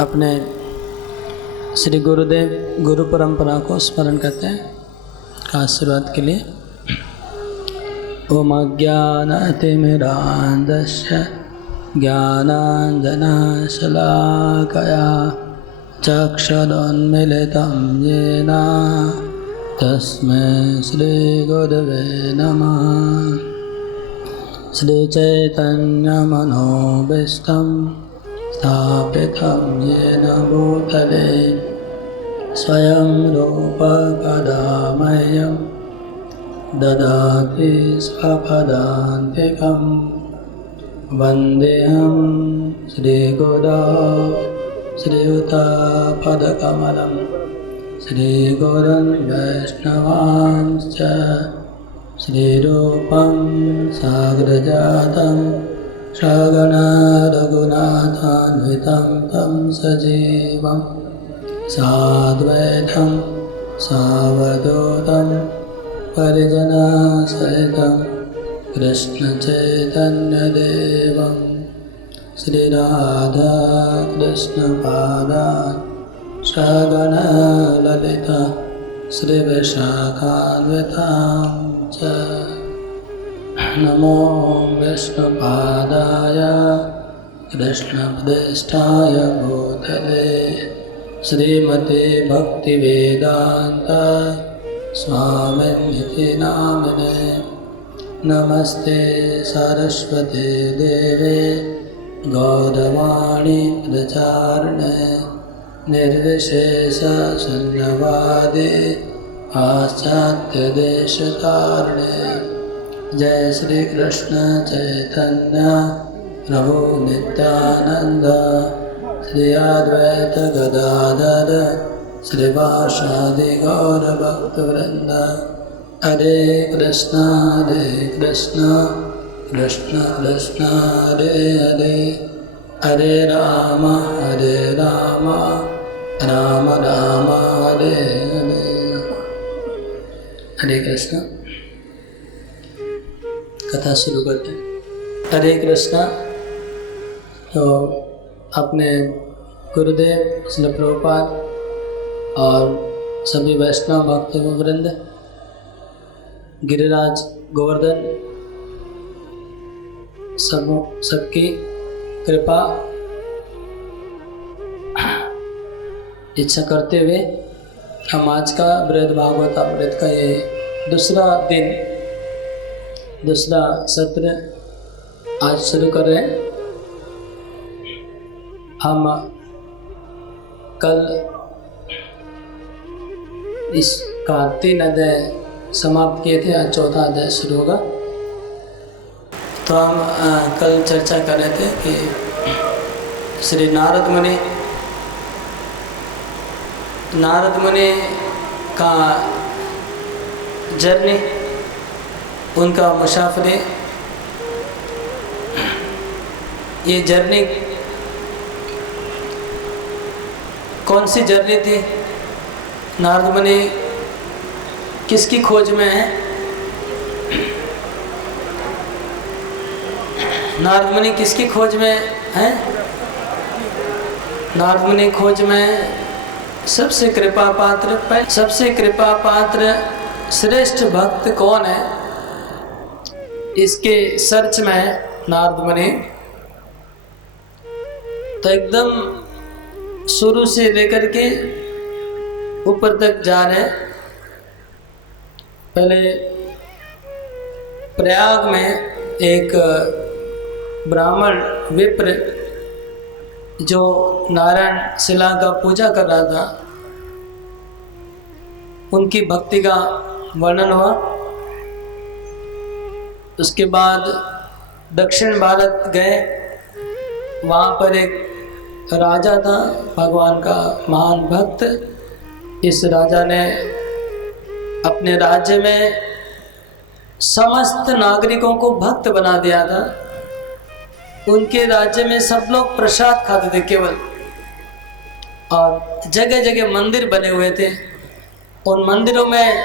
अपने श्री गुरुदेव गुरु परंपरा को स्मरण करते हैं आशीर्वाद के लिए। ओम अज्ञानतिमिरान्धस्य ज्ञानाञ्जनशलाकया चक्षुरुन्मीलितं येन तस्मै श्रीगुरवे नमः। श्रीचैतन्यमनोभीष्टं स्थापितं येन भूतले स्वयं रूपकदा मह्यं ददाति स्वपदान्तिकं। वन्देऽहं श्रीगुरो श्रीयुतपदकमलं श्रीगुरुन् वैष्णवांश्च श्रीरूपं साग्रजातं सगणा रघुनाथान्वितं तं सजीवं साद्वैतं सावधूतं परिजनसहितं कृष्णचैतन्यदेवं श्रीराधा कृष्णपादान् सगणा ललिता श्रीविशाखान्वितां च। नमो विष्णुपादाय कृष्णप्रेष्ठाय भूतले श्रीमते भक्तिवेदान्त स्वामिनिति नामिने। नमस्ते सरस्वती देवे गौरवाणी प्रचारिणे निर्विशेषशून्यवादी पाश्चात्यदेशतारिणे। जय श्री कृष्ण चैतन्य प्रभु नित्यानंद श्री अद्वैत गदाधर श्रीवासादि गौरभक्तवृंद। हरे कृष्ण कृष्ण कृष्ण हरे हरे, हरे राम राम राम हरे हरे। हरे कृष्ण। कथा शुरू करते हैं। हरे कृष्णा। तो अपने गुरुदेव श्री प्रभुपाद और सभी वैष्णव भक्तों वृंद, गिरिराज गोवर्धन सबकी कृपा इच्छा करते हुए हम आज का बृहद भागवतामृत का ये दूसरा सत्र आज शुरू कर रहे हैं। हम कल इसका 3 अध्याय समाप्त किए थे, आज 4था अध्याय शुरू होगा। तो हम कल चर्चा कर रहे थे कि श्री नारद मुनि का जर्नी, उनका मुसाफरी, ये जर्नी कौन सी जर्नी थी? नारद मुनि किसकी खोज में है? नारद मुनि किसकी खोज में है? नारद मुनि खोज में सबसे कृपा पात्र श्रेष्ठ भक्त कौन है, इसके सर्च में है नारद मुनि। तो एकदम शुरू से लेकर के ऊपर तक जा रहे। पहले प्रयाग में एक ब्राह्मण विप्र जो नारायण शिला का पूजा कर रहा था, उनकी भक्ति का वर्णन हुआ। उसके बाद दक्षिण भारत गए, वहाँ पर एक राजा था, भगवान का महान भक्त। इस राजा ने अपने राज्य में समस्त नागरिकों को भक्त बना दिया था। उनके राज्य में सब लोग प्रसाद खाते थे केवल, और जगह जगह मंदिर बने हुए थे। उन मंदिरों में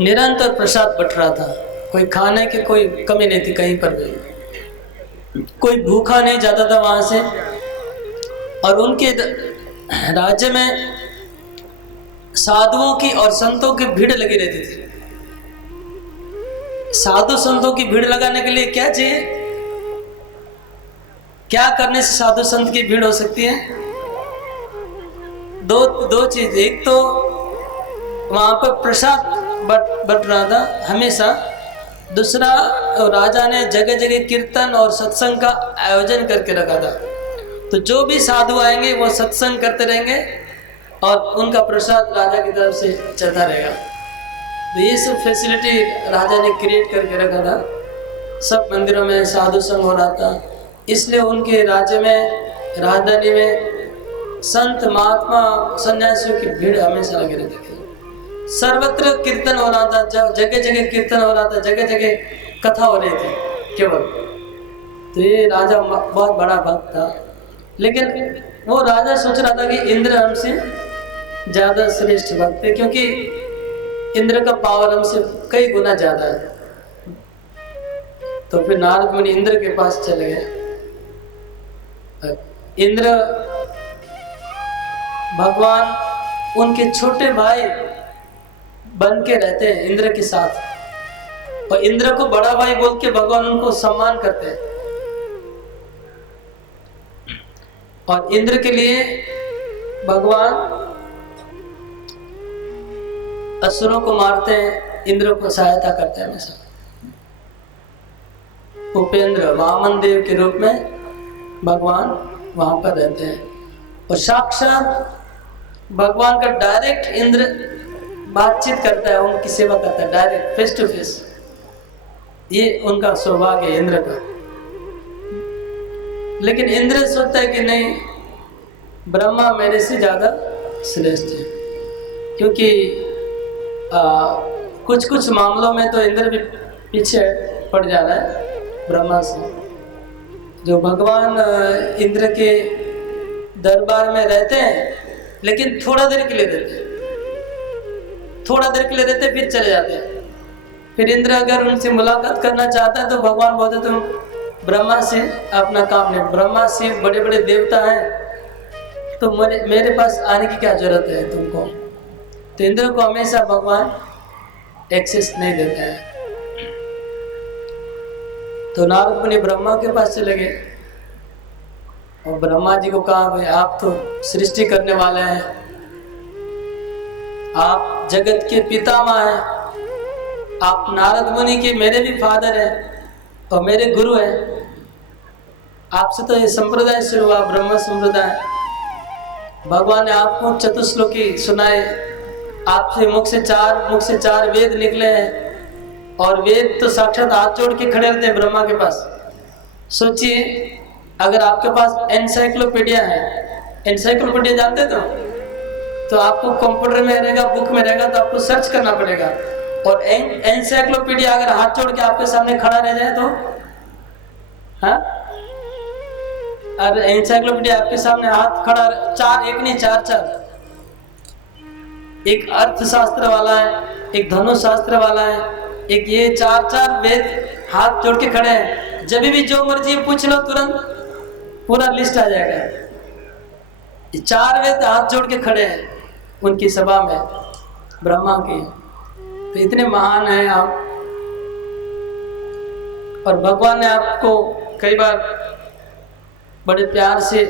निरंतर प्रसाद बट रहा था, कोई खाने की कोई कमी नहीं थी कहीं पर भी, कोई भूखा नहीं जाता था वहाँ से। और उनके राज्य में साधुओं की और संतों की भीड़ लगी रहती थी। साधु संतों की भीड़ लगाने के लिए क्या चाहिए? क्या करने से साधु संत की भीड़ हो सकती है? दो चीज। एक तो वहां पर प्रसाद बट रहा था हमेशा। दूसरा, राजा ने जगह जगह कीर्तन और सत्संग का आयोजन करके रखा था। तो जो भी साधु आएंगे वो सत्संग करते रहेंगे और उनका प्रसाद राजा की तरफ से चलता रहेगा। तो ये सब फैसिलिटी राजा ने क्रिएट करके रखा था। सब मंदिरों में साधु संग हो रहा था, इसलिए उनके राज्य में, राजधानी में संत महात्मा सन्यासियों की भीड़ हमेशा लगी रहती थी। सर्वत्र कीर्तन हो रहा था, जगह जगह कीर्तन हो रहा था, जगह जगह कथा हो रही थी केवल। तो ये राजा बहुत बड़ा भक्त था, लेकिन वो राजा सोच रहा था कि इंद्र हमसे ज़्यादा श्रेष्ठ भक्त है, क्योंकि इंद्र का पावर हमसे कई गुना ज़्यादा है। तो फिर नारद मुनि इंद्र के पास चले गए। इंद्र भगवान उनके छोटे भाई बन के रहते हैं इंद्र के साथ, और इंद्र को बड़ा भाई बोल के भगवान उनको सम्मान करते हैं। और इंद्र के लिए भगवान असुरों को मारते हैं, इंद्र को सहायता करते हैं हमेशा। उपेंद्र वामन देव के रूप में भगवान वहां पर रहते हैं, और साक्षात भगवान का डायरेक्ट इंद्र बातचीत करता है, उनकी सेवा करता है डायरेक्ट फेस टू फेस। ये उनका सौभाग्य है इंद्र का। लेकिन इंद्र सोचता है कि नहीं, ब्रह्मा मेरे से ज़्यादा श्रेष्ठ है, क्योंकि कुछ कुछ मामलों में तो इंद्र भी पीछे पड़ जा रहा है ब्रह्मा से। जो भगवान इंद्र के दरबार में रहते हैं, लेकिन थोड़ा देर के लिए रहते हैं, थोड़ा देर के लिए रहते फिर चले जाते हैं। फिर इंद्र अगर उनसे मुलाकात करना चाहता है तो भगवान बोलते तुम ब्रह्मा से अपना काम ले। ब्रह्मा शिव बड़े बड़े देवता हैं, तो मेरे पास आने की क्या जरूरत है तुमको। तो इंद्र को हमेशा भगवान एक्सेस नहीं देता है। तो नारद मुनि ब्रह्मा के पास चले गए और ब्रह्मा जी को कहा, भाई आप तो सृष्टि करने वाले हैं, आप जगत के पितामह हैं, आप नारद मुनि के मेरे भी फादर हैं और मेरे गुरु हैं। आपसे तो ये संप्रदाय शुरू हुआ, ब्रह्म संप्रदाय। भगवान ने आपको चतुश्लोकी सुनाए, आपसे मुख से चार वेद निकले हैं, और वेद तो साक्षात हाथ जोड़ के खड़े रहते हैं ब्रह्मा के पास। सोचिए, अगर आपके पास एनसाइक्लोपीडिया है, एनसाइक्लोपीडिया जानते तो आपको कंप्यूटर में रहेगा, बुक में रहेगा, तो आपको सर्च करना पड़ेगा। और एनसाइक्लोपीडिया अगर हाथ जोड़ के आपके सामने खड़ा रह जाए तो, हाँ, अरे एनसाइक्लोपीडिया आपके सामने हाथ खड़ा, चार, एक अर्थशास्त्र वाला है, एक धनुशास्त्र वाला है, एक ये चार वेद हाथ जोड़ के खड़े हैं। जब भी जो मर्जी पूछ लो तुरंत पूरा लिस्ट आ जाएगा। ये चार वेद हाथ जोड़ के खड़े हैं उनकी सभा में ब्रह्मा की। तो इतने महान हैं आप, और भगवान ने आपको कई बार बड़े प्यार से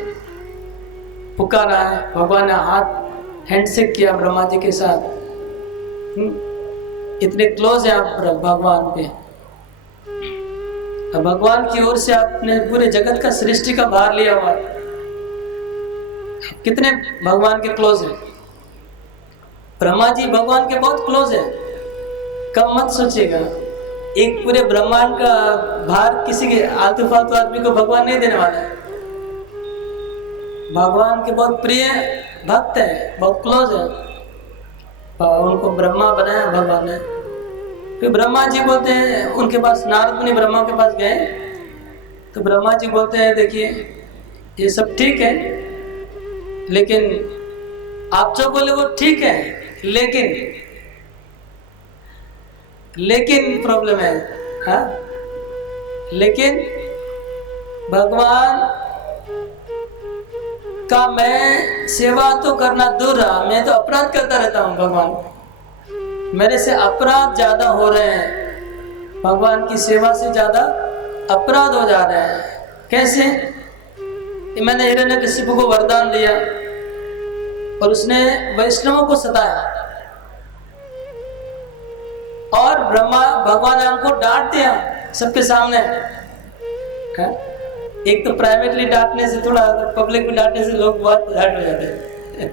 पुकारा है। भगवान ने हाथ हैंडशेक किया ब्रह्मा जी के साथ। इतने क्लोज हैं आप भगवान पे। अब भगवान की ओर से आपने पूरे जगत का सृष्टि का भार लिया हुआ। कितने भगवान के क्लोज हैं। ब्रह्मा जी भगवान के बहुत क्लोज हैं, कम मत सोचिएगा। एक पूरे ब्रह्मांड का भार किसी के आलतू फालतू आदमी को भगवान नहीं देने वाला है। भगवान के बहुत प्रिय भक्त है, बहुत क्लोज है, उनको ब्रह्मा बनाया भगवान ने। फिर ब्रह्मा जी बोलते हैं, उनके पास नारद मुनि ब्रह्मा के पास गए, तो ब्रह्मा जी बोलते हैं, देखिए ये सब ठीक है, लेकिन आप जो बोले वो ठीक है, लेकिन प्रॉब्लम है। हाँ, लेकिन भगवान का मैं सेवा तो करना दूर रहा, मैं तो अपराध करता रहता हूँ भगवान, मेरे से अपराध ज़्यादा हो रहे हैं, भगवान की सेवा से ज़्यादा अपराध हो जा रहे हैं। कैसे? मैंने हिरण्यकशिपु को वरदान दिया और उसने वैष्णवों को सताया, और ब्रह्मा भगवान ने हमको डांट दिया सबके सामने। एक तो प्राइवेटली डांटने से थोड़ा, पब्लिक में डांटने से लोग बहुत हर्ट हो जाते हैं।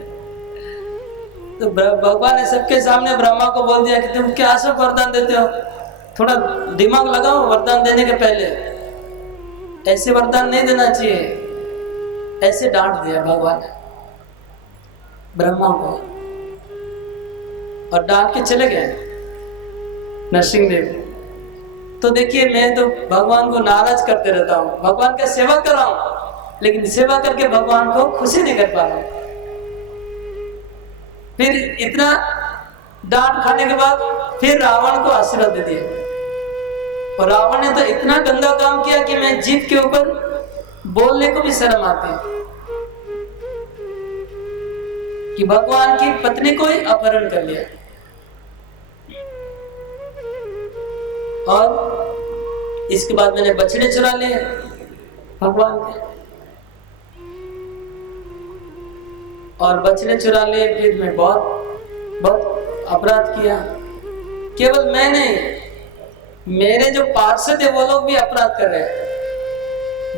तो भगवान ने सबके सामने ब्रह्मा को बोल दिया कि तुम क्या सब वरदान देते हो, थोड़ा दिमाग लगाओ वरदान देने के पहले, ऐसे वरदान नहीं देना चाहिए। ऐसे डांट दिया भगवान ने ब्रह्मा को, और डांट के चले गए नरसिंहदेव। तो देखिए, मैं तो भगवान को नाराज करते रहता हूँ, भगवान का सेवा कर रहा हूँ, लेकिन सेवा करके भगवान को खुशी नहीं कर पा रहा हूँ। फिर इतना डांट खाने के बाद फिर रावण को आशीर्वाद दे दिया, और रावण ने तो इतना गंदा काम किया कि मैं जीभ के ऊपर बोलने को भी शर्म आती है कि भगवान की पत्नी को ही अपहरण कर लिया। और इसके बाद मैंने बछड़े चुरा लिए भगवान के, और बछड़े चुरा लिए, फिर मैं बहुत अपराध किया। केवल मैं नहीं, मेरे जो पार्षद है वो लोग भी अपराध कर रहे हैं।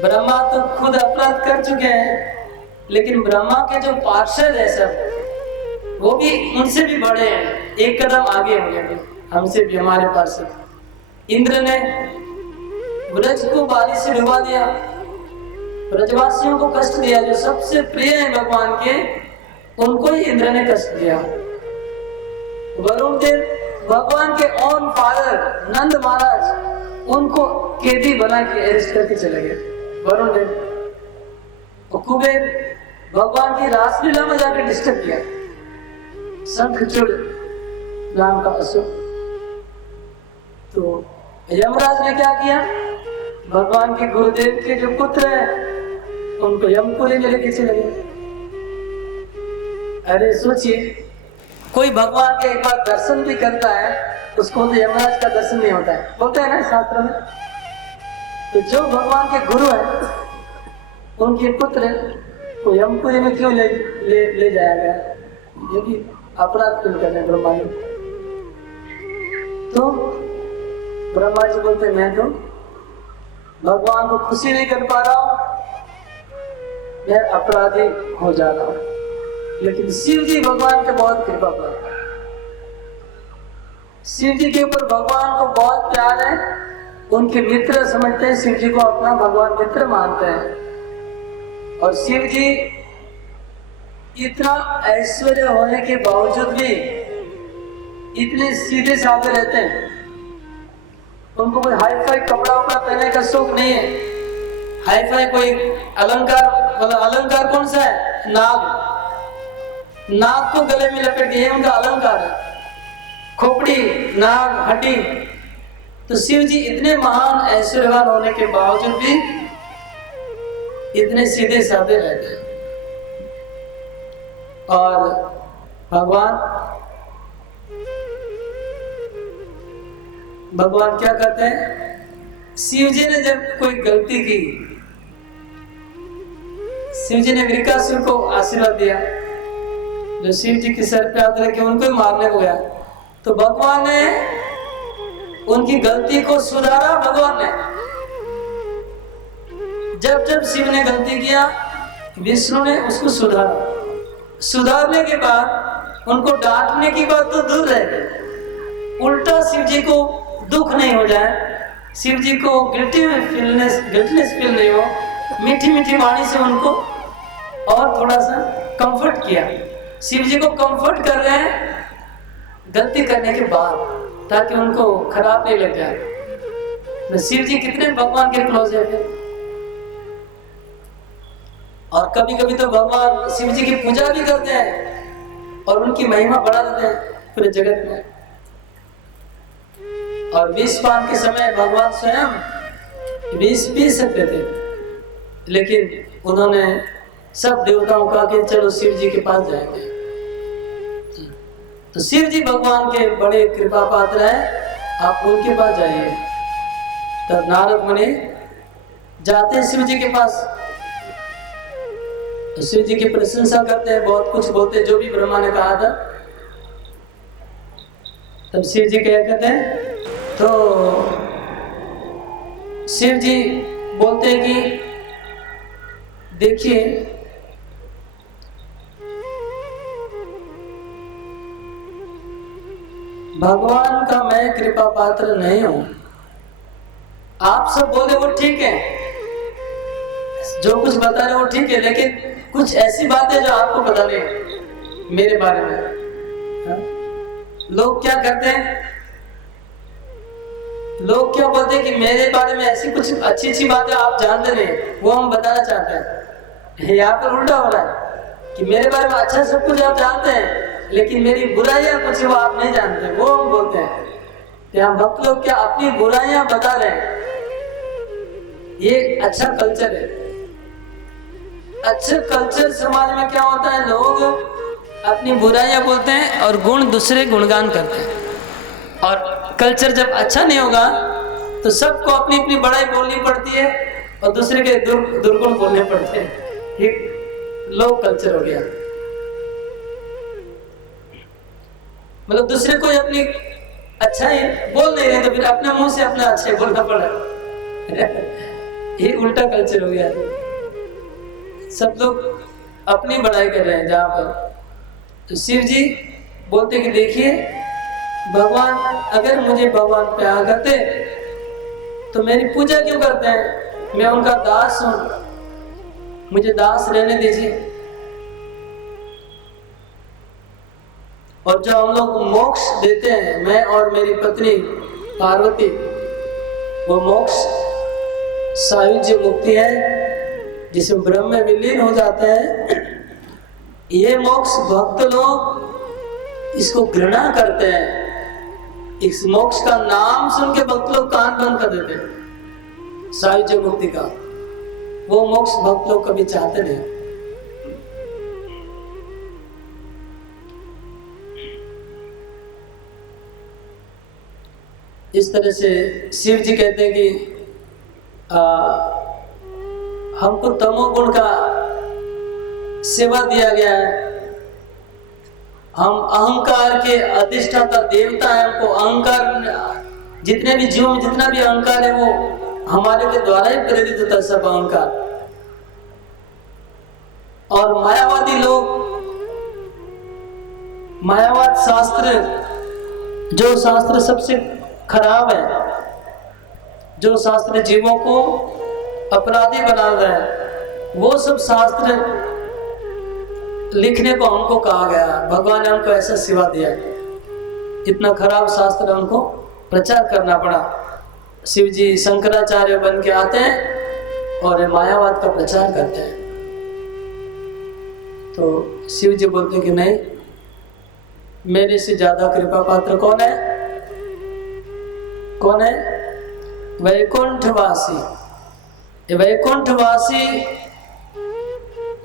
ब्रह्मा तो खुद अपराध कर चुके हैं, लेकिन ब्रह्मा के जो पार्षद है सब, वो भी उनसे भी बड़े हैं, एक कदम आगे होंगे हमसे भी। हमारे पार्षद इंद्र ने ब्रज को बाली से डुबा दिया, ब्रजवासियों को कष्ट दिया, जो सबसे प्रिय है भगवान के, उनको ही इंद्र ने कष्ट दिया। वरुण देव भगवान के ओन फादर नंद महाराज, उनको कैदी बना के अरेस्ट करके चले गए वरुण देव। कुबेर भगवान की रासलीला में जाकर डिस्टर्ब किया, शंखचूड़ नाम का असुर। तो यमराज ने क्या किया, भगवान के गुरुदेव के जो पुत्र हैं उनको यमपुरी में लेके चले गए। अरे सोचिए, कोई भगवान के एक बार दर्शन भी करता है, उसको तो यमराज का दर्शन नहीं होता है, बोलते हैं ना शास्त्र में। तो जो भगवान के गुरु हैं, उनके पुत्र को यमपुरी में क्यों ले जाया गया? ये भी अपराध क्यों कर रहे ब्रह्मा जी? तो ब्रह्मा जी बोलते, मैं तो भगवान को खुशी नहीं कर पा रहा हूं, मैं अपराधी हो जा रहा हूं। लेकिन शिव जी भगवान के बहुत कृपा पर, शिव जी के ऊपर भगवान को बहुत प्यार है, उनके मित्र समझते हैं, शिव जी को अपना भगवान मित्र मानते हैं। और शिव जी इतना ऐश्वर्य होने के बावजूद भी इतने सीधे साधे रहते हैं। उनको कोई हाई फाई कपड़ा उपड़ा पहनने का शौक नहीं है। हाई फाई कोई अलंकार, मतलब अलंकार कौन सा है? नाग, नाग को गले में लपेट दिया, उनका अलंकार है। खोपड़ी, नाग, हड्डी। तो शिव जी इतने महान ऐश्वर्यवान होने के बावजूद भी इतने सीधे साधे रहते हैं। और भगवान क्या करते हैं? शिव जी ने जब कोई गलती की, शिव जी ने वृकासुर को आशीर्वाद दिया, जो शिव जी के सर पे हाथ रखे उनको मारने को गया, तो भगवान ने उनकी गलती को सुधारा। भगवान ने जब जब शिव ने गलती किया, विष्णु ने उसको सुधारा। सुधारने के बाद उनको डांटने की बात तो दूर रह गई, उल्टा शिव जी को दुख नहीं हो जाए, शिव जी को गिल्टनेस फील नहीं हो, मीठी मीठी वाणी से उनको और थोड़ा सा कंफर्ट किया। शिव जी को कंफर्ट कर रहे हैं गलती करने के बाद, ताकि उनको खराब नहीं लग जाए। तो शिव जी कितने भगवान के क्लोज है। और कभी कभी तो भगवान शिव जी की पूजा भी करते हैं और उनकी महिमा बढ़ा देते हैं पूरे जगत में। और विष पान के समय भगवान स्वयं विष पी सकते थे, लेकिन उन्होंने सब देवताओं का कि चलो शिव जी के पास जाएंगे। तो शिव जी भगवान के बड़े कृपा पात्र हैं, आप उनके पास जाइए। तब नारद मुनि जाते हैं शिव जी के पास, तो शिव जी की प्रशंसा करते हैं, बहुत कुछ बोलते हैं जो भी ब्रह्मा ने कहा था। तब शिव जी क्या कहते हैं, तो शिव जी बोलते हैं कि देखिए भगवान का मैं कृपा पात्र नहीं हूं। आप सब बोले वो ठीक है, जो कुछ बता रहे वो ठीक है, लेकिन कुछ ऐसी बातें जो आपको पता नहीं मेरे बारे में। हा? लोग क्या करते हैं, लोग क्या बोलते हैं कि मेरे बारे में ऐसी कुछ अच्छी अच्छी बातें आप जानते नहीं, वो हम बताना चाहते हैं। यहाँ पर उल्टा हो रहा है कि मेरे बारे में अच्छा सब कुछ आप जानते हैं, लेकिन मेरी बुराइयां कुछ वो आप नहीं जानते, वो हम बोलते हैं कि हम भक्त लोग क्या अपनी बुराइयां बता रहे हैं। ये अच्छा कल्चर है। अच्छा कल्चर समाज में क्या होता है, लोग अपनी बुराइयां बोलते हैं और गुण दूसरे गुणगान करते हैं। और कल्चर जब अच्छा नहीं होगा तो सबको अपनी अपनी बड़ाई बोलनी पड़ती है और दूसरे के दुर्गुण बोलने पड़ते हैं। एक लो कल्चर हो गया, मतलब दूसरे को अपनी अच्छा ही बोल नहीं रहे तो फिर अपने मुंह से अपना अच्छा बोलना पड़ा। ये उल्टा कल्चर हो गया। सब लोग अपनी बड़ाई कर रहे हैं जहां पर। तो शिव जी बोलते कि देखिए भगवान, अगर मुझे भगवान प्यार करते तो मेरी पूजा क्यों करते हैं, मैं उनका दास हूं, मुझे दास रहने दीजिए। और जो हम लोग मोक्ष देते हैं, मैं और मेरी पत्नी पार्वती, वो मोक्ष सायुज्य मुक्ति है जिसमें ब्रह्म में विलीन हो जाते हैं। ये मोक्ष भक्त लोग इसको घृणा करते हैं। इस मोक्ष का नाम सुन के भक्त लोग कान बंद कर देते हैं। सायुज्य मुक्ति का वो मोक्ष भक्त लोग कभी चाहते नहीं। इस तरह से शिव जी कहते हैं कि हमको तमोगुण का सेवा दिया गया है, हम अहंकार के अधिष्ठाता देवता है। हमको अहंकार, जितने भी जीवों में जितना भी अहंकार है वो हमारे के द्वारा ही प्रेरित होता है, सब अहंकार। और मायावादी लोग, मायावाद शास्त्र, जो शास्त्र सबसे खराब है, जो शास्त्र जीवों को अपराधी बना रहा है, वो सब शास्त्र लिखने को हमको कहा गया। भगवान ने हमको ऐसा सेवा दिया, इतना खराब शास्त्र हमको प्रचार करना पड़ा। शिव जी शंकराचार्य बन के आते हैं और मायावाद का प्रचार करते हैं। तो शिव जी बोलते हैं कि नहीं, मेरे से ज्यादा कृपा पात्र कौन है? कौन है? वैकुंठवासी। ये वैकुंठवासी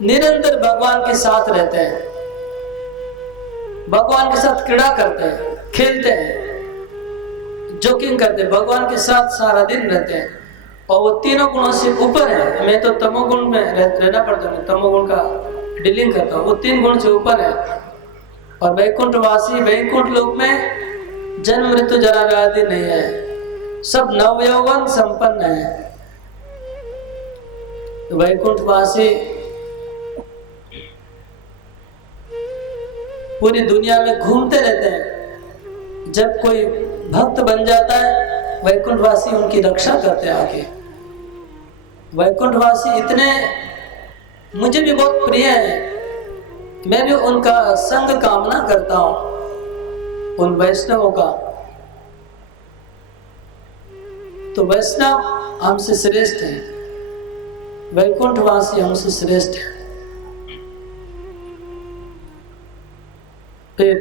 निरंतर भगवान के साथ रहते हैं, भगवान के साथ क्रीड़ा करते हैं, खेलते हैं, जोकिंग करते हैं, भगवान के साथ सारा दिन रहते हैं। और वो तीनों गुणों से ऊपर है। मैं तो तमोगुण में रहना पड़ता है, तमोगुण का डीलिंग करता हूँ। वो 3 गुण से ऊपर है। और वैकुंठवासी, वैकुंठ लोक में जन्म मृत्यु जरा व्याधि नहीं है, सब नवयौवन संपन्न है। वैकुंठवासी पूरी दुनिया में घूमते रहते हैं। जब कोई भक्त बन जाता है, वैकुंठवासी उनकी रक्षा करते हैं आके। वैकुंठवासी इतने मुझे भी बहुत प्रिय है, मैं भी उनका संग कामना करता हूं, उन वैष्णवों का। तो वैष्णव हमसे श्रेष्ठ है, वैकुंठवासी हमसे श्रेष्ठ है। फिर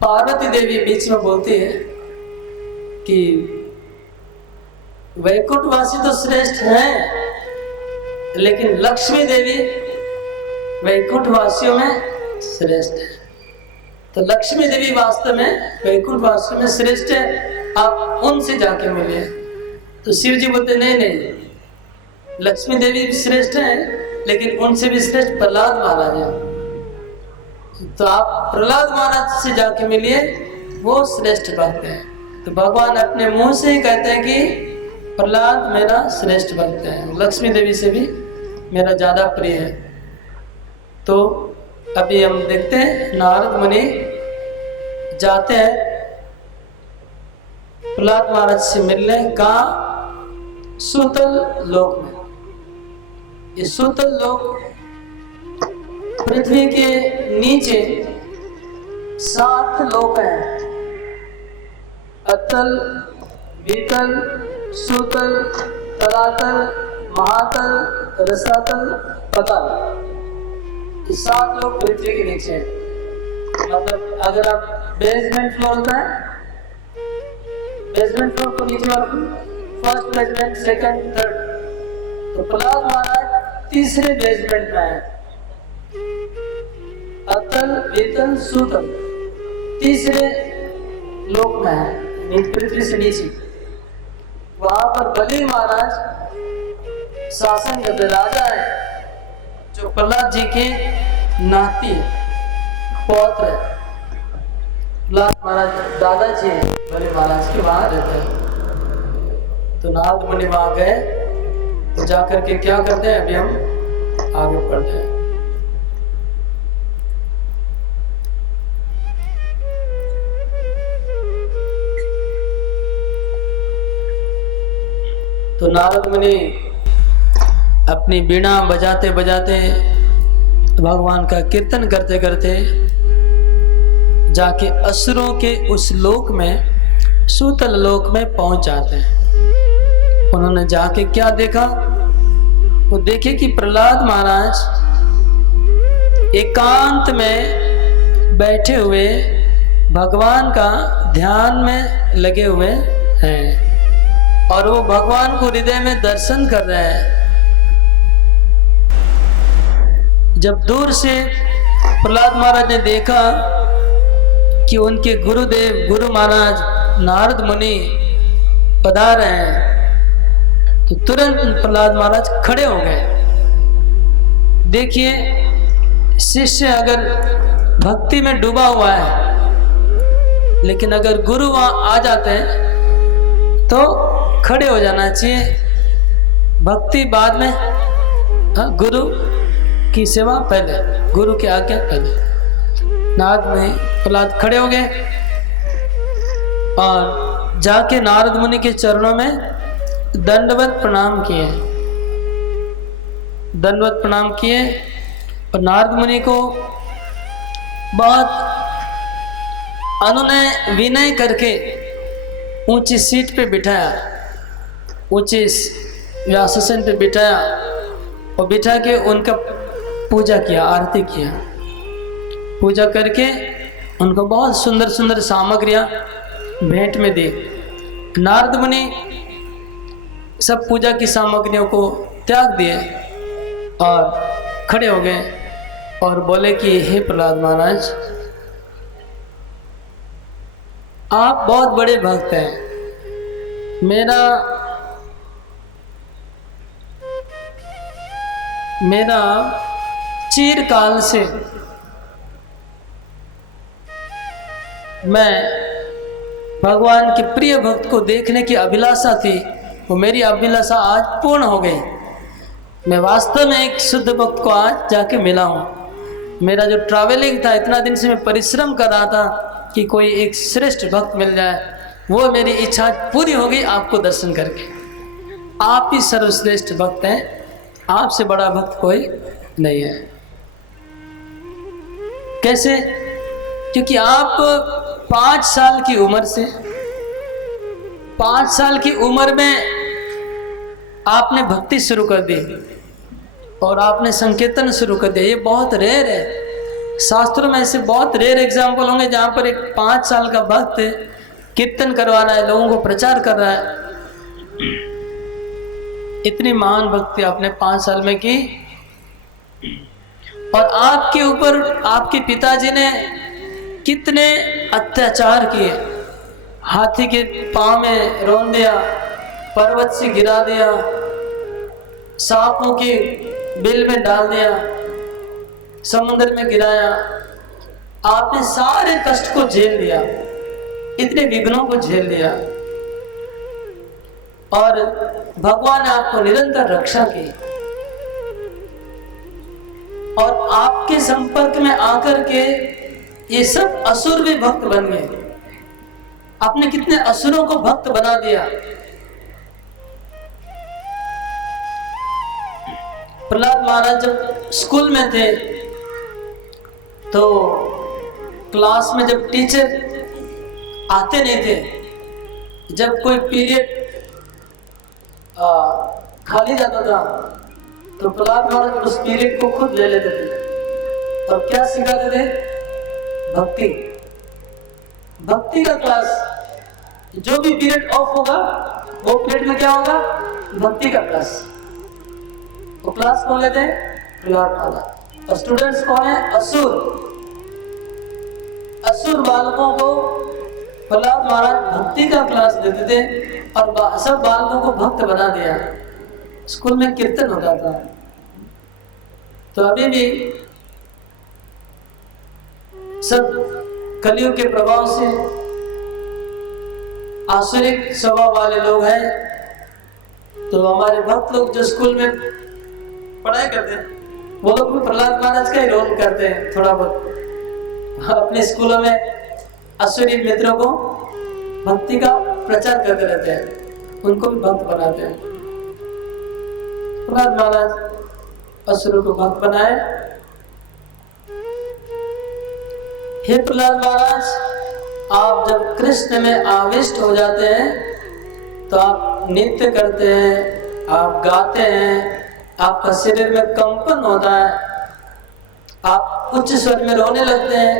पार्वती देवी बीच में बोलती है कि वैकुंठवासी तो श्रेष्ठ हैं, लेकिन लक्ष्मी देवी वैकुंठ वासियों में श्रेष्ठ है। तो लक्ष्मी देवी वास्तव में वैकुंठ वासियों में श्रेष्ठ है, आप उनसे जाके मिलिए। तो शिव जी बोलते नहीं नहीं, लक्ष्मी देवी श्रेष्ठ है लेकिन उनसे भी श्रेष्ठ प्रहलाद महाराज है। तो आप प्रहलाद महाराज से जाके मिलिए, वो श्रेष्ठ भक्त है। तो भगवान अपने मुंह से ही कहते हैं कि प्रहलाद मेरा श्रेष्ठ भक्त है, लक्ष्मी देवी से भी मेरा ज़्यादा प्रिय है। तो अभी हम देखते हैं नारद मुनि जाते हैं प्रहलाद महाराज से मिलने का सूतल लोक में। ये सूतल लोक पृथ्वी के नीचे 7 लोक हैं, अतल, वितल, सूतल, तलातल, महातल, रसातल, पताल। ये 7 लोग पृथ्वी के नीचे हैं। मतलब अगर आप बेसमेंट फ्लोर होता है, बेसमेंट फ्लोर को नीचे और फर्स्ट बेसमेंट, सेकंड, थर्ड, तो प्रहलाद महाराज तीसरे बेसमेंट में है। अतल, वितल, सूतल तीसरे लोक में है, पृथ्वी से नीचे। वहां पर बलि महाराज शासन करते राजा है, जो प्रहलाद जी के नाती पौत्र है। प्रहलाद महाराज दादाजी हैं बलि महाराज के, वहां रहते हैं। तो नारद मुनि वहां गए, तो जाकर के क्या करते हैं अभी हम आगे पढ़ते हैं। तो नारद मुनि अपनी बीणा बजाते बजाते भगवान का कीर्तन करते करते जाके असुरों के उस लोक में, सूतल लोक में पहुंच जाते हैं। उन्होंने जाके क्या देखा, वो देखे कि प्रहलाद महाराज एकांत में बैठे हुए भगवान का ध्यान में लगे हुए हैं और वो भगवान को हृदय में दर्शन कर रहे हैं। जब दूर से प्रहलाद महाराज ने देखा कि उनके गुरुदेव गुरु महाराज नारद मुनि पधार रहे हैं, तो तुरंत प्रहलाद महाराज खड़े हो गए। देखिए, शिष्य अगर भक्ति में डूबा हुआ है, लेकिन अगर गुरु वहां आ जाते हैं तो खड़े हो जाना चाहिए। भक्ति बाद में, हाँ, गुरु की सेवा पहले, गुरु की आज्ञा पहले। नारद मुनि प्रहलाद खड़े हो गए और जाके नारद मुनि के चरणों में दंडवत प्रणाम किए, दंडवत प्रणाम किए और नारद मुनि को बहुत अनुनय विनय करके ऊंची सीट पे बिठाया, ऊंचे व्यासन पे बिठाया और बिठा के उनका पूजा किया, आरती किया। पूजा करके उनको बहुत सुंदर सुंदर सामग्रियां भेंट में दी। नारद मुनि सब पूजा की सामग्रियों को त्याग दिए और खड़े हो गए और बोले कि हे प्रहलाद महाराज, आप बहुत बड़े भक्त हैं। मेरा चिरकाल से मैं भगवान के प्रिय भक्त को देखने की अभिलाषा थी, वो मेरी अभिलाषा आज पूर्ण हो गई। मैं वास्तव में एक शुद्ध भक्त को आज जाके मिला हूँ। मेरा जो ट्रैवलिंग था, इतना दिन से मैं परिश्रम कर रहा था कि कोई एक श्रेष्ठ भक्त मिल जाए, वो मेरी इच्छा पूरी हो गई आपको दर्शन करके। आप ही सर्वश्रेष्ठ भक्त हैं, आपसे बड़ा भक्त कोई नहीं है। कैसे? क्योंकि आप 5 साल की उम्र से, 5 साल की उम्र में आपने भक्ति शुरू कर दी और आपने संकीर्तन शुरू कर दिया। ये बहुत रेयर है, शास्त्रों में ऐसे बहुत रेयर एग्जाम्पल होंगे जहाँ पर एक 5 साल का भक्त कीर्तन करवा रहा है, लोगों को प्रचार कर रहा है। इतनी महान भक्ति आपने 5 साल में की और आपके ऊपर आपके पिताजी ने कितने अत्याचार किए। हाथी के पांव में रौंद दिया, पर्वत से गिरा दिया, सांपों के बिल में डाल दिया, समुद्र में गिराया। आपने सारे कष्ट को झेल लिया, इतने विघ्नों को झेल लिया, और भगवान ने आपको निरंतर रक्षा की। और आपके संपर्क में आकर के ये सब असुर भी भक्त बन गए। आपने कितने असुरों को भक्त बना दिया। प्रहलाद महाराज जब स्कूल में थे तो क्लास में जब टीचर आते नहीं थे, जब कोई पीरियड खाली जाता था तो प्रहलाद महाराज उस पीरियड को खुद ले लेते थे और क्या सिखाते थे? भक्ति। भक्ति का क्लास, जो भी पीरियड ऑफ होगा वो पीरियड में क्या होगा? भक्ति का क्लास। वो क्लास कौन लेते हैं? प्रहलाद महाराज। और स्टूडेंट्स कौन है? असुर। असुर बालकों को प्रहलाद महाराज भक्ति का क्लास देते थे और सब बालकों को भक्त बना दिया। स्कूल में कीर्तन होता था। तो अभी भी सब कलियुग के प्रभाव से आसुरिक स्वभाव वाले लोग हैं। तो हमारे भक्त लोग जो स्कूल में पढ़ाई करते हैं वो लोग भी प्रहलाद महाराज का ही रोल करते हैं थोड़ा बहुत। अपने स्कूलों में असुरी मित्रों को भक्ति का प्रचार करते रहते हैं, उनको भी भक्त बनाते हैं। प्रहलाद महाराज असुरों को भक्त बनाए। हे प्रहलाद महाराज, आप जब कृष्ण में आविष्ट हो जाते हैं तो आप नृत्य करते हैं, आप गाते हैं, आपका शरीर में कंपन होता है, आप उच्च स्वर में रोने लगते हैं,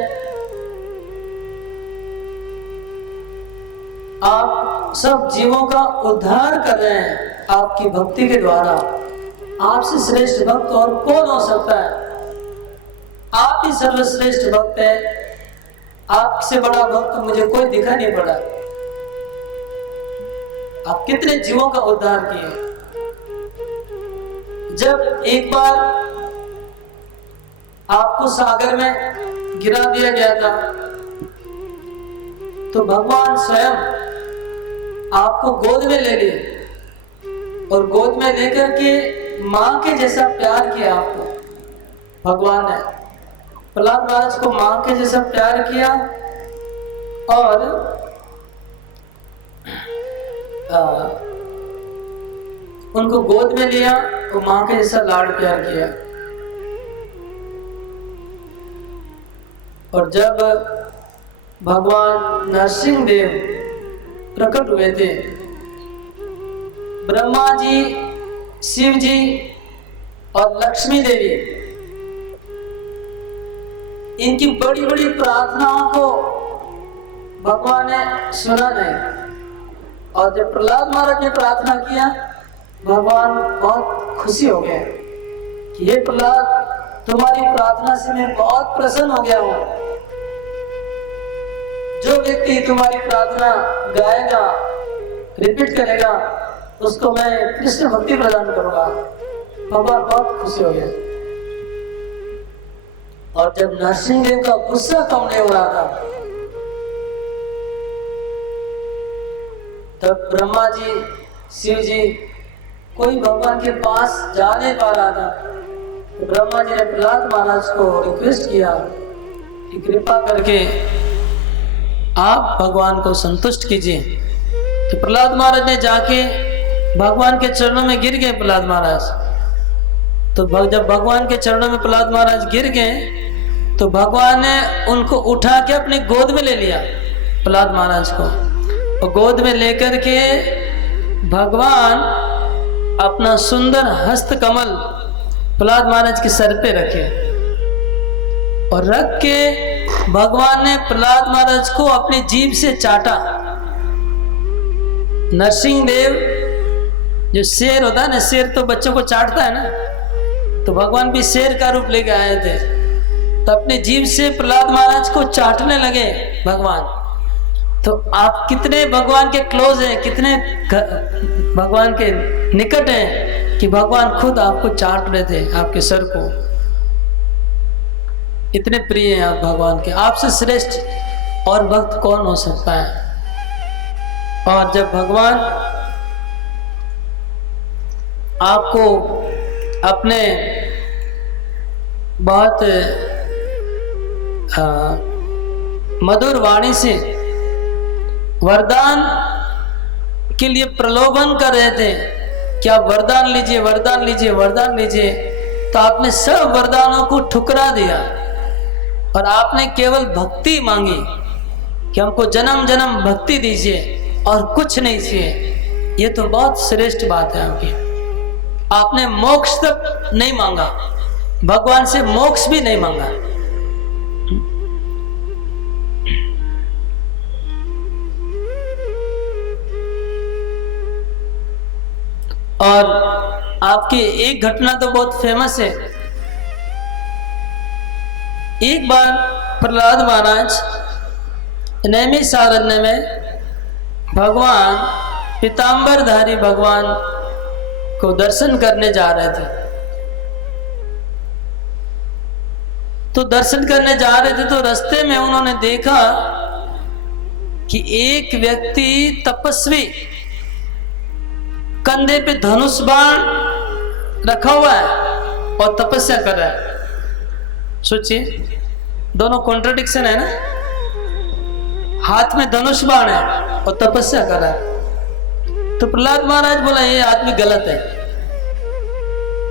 आप सब जीवों का उद्धार कर रहे हैं आपकी भक्ति के द्वारा। आपसे श्रेष्ठ भक्त और कौन हो सकता है? आप ही सर्वश्रेष्ठ भक्त हैं। आपसे बड़ा भक्त मुझे कोई दिखा नहीं पड़ा। आप कितने जीवों का उद्धार किए। जब एक बार आपको सागर में गिरा दिया गया था तो भगवान स्वयं आपको गोद में ले लिए और गोद में लेकर के मां के जैसा प्यार किया आपको। भगवान ने प्रहलाद महाराज को मां के जैसा प्यार किया और उनको गोद में लिया और मां के जैसा लाड़ प्यार किया। और जब भगवान नरसिंह देव प्रकट हुए थे, ब्रह्मा जी, शिव जी और लक्ष्मी देवी इनकी बड़ी बड़ी प्रार्थनाओं को भगवान ने सुना नहीं। और जब प्रहलाद महाराज ने प्रार्थना किया, भगवान बहुत खुशी हो गए कि हे प्रहलाद, तुम्हारी प्रार्थना से मैं बहुत प्रसन्न हो गया हूं। जो व्यक्ति तुम्हारी प्रार्थना गाएगा, रिपीट करेगा, उसको मैं कृष्ण भक्ति प्रदान करूंगा। भगवान बहुत खुश हो गए। और जब नरसिंह देव का गुस्सा कम नहीं हो रहा था तब ब्रह्मा जी, शिव जी कोई भगवान के पास जा नहीं पा रहा था। तो ब्रह्मा जी ने प्रहलाद महाराज को रिक्वेस्ट किया कि कृपा करके आप भगवान को संतुष्ट कीजिए। तो प्रहलाद महाराज ने जाके भगवान के चरणों में गिर गए। प्रहलाद महाराज तो जब भगवान के चरणों में प्रहलाद महाराज गिर गए तो भगवान ने उनको उठा के अपने गोद में ले लिया, प्रहलाद महाराज को। और गोद में लेकर के भगवान अपना सुंदर हस्त कमल प्रहलाद महाराज के सर पे रखे और रख के भगवान ने प्रहलाद महाराज को अपनी जीभ से चाटा। नरसिंह देव जो शेर होता है ना, शेर तो बच्चों को चाटता है ना, तो भगवान भी शेर का रूप लेके आए थे, तो अपने जीभ से प्रहलाद महाराज को चाटने लगे भगवान। तो आप कितने भगवान के क्लोज हैं, कितने भगवान के निकट हैं कि भगवान खुद आपको चाट रहे थे, आपके सर को। इतने प्रिय हैं आप भगवान के। आपसे श्रेष्ठ और भक्त कौन हो सकता है। और जब भगवान आपको अपने बहुत मधुर वाणी से वरदान के लिए प्रलोभन कर रहे थे कि आप वरदान लीजिए, वरदान लीजिए, वरदान लीजिए, तो आपने सब वरदानों को ठुकरा दिया और आपने केवल भक्ति मांगी कि हमको जन्म जन्म भक्ति दीजिए और कुछ नहीं चाहिए। ये तो बहुत श्रेष्ठ बात है आपकी। आपने मोक्ष तक नहीं मांगा, भगवान से मोक्ष भी नहीं मांगा। और आपकी एक घटना तो बहुत फेमस है। एक बार प्रहलाद महाराज नैमिषारण्य में भगवान पीतांबरधारी भगवान को दर्शन करने जा रहे थे। तो दर्शन करने जा रहे थे तो रास्ते में उन्होंने देखा कि एक व्यक्ति तपस्वी कंधे पे धनुष बाण रखा हुआ है और तपस्या कर रहा है। सोचिए, दोनों कॉन्ट्रडिक्शन है ना। हाथ में धनुष बाण है और तपस्या कर रहा है। तो प्रहलाद महाराज बोला ये आदमी गलत है,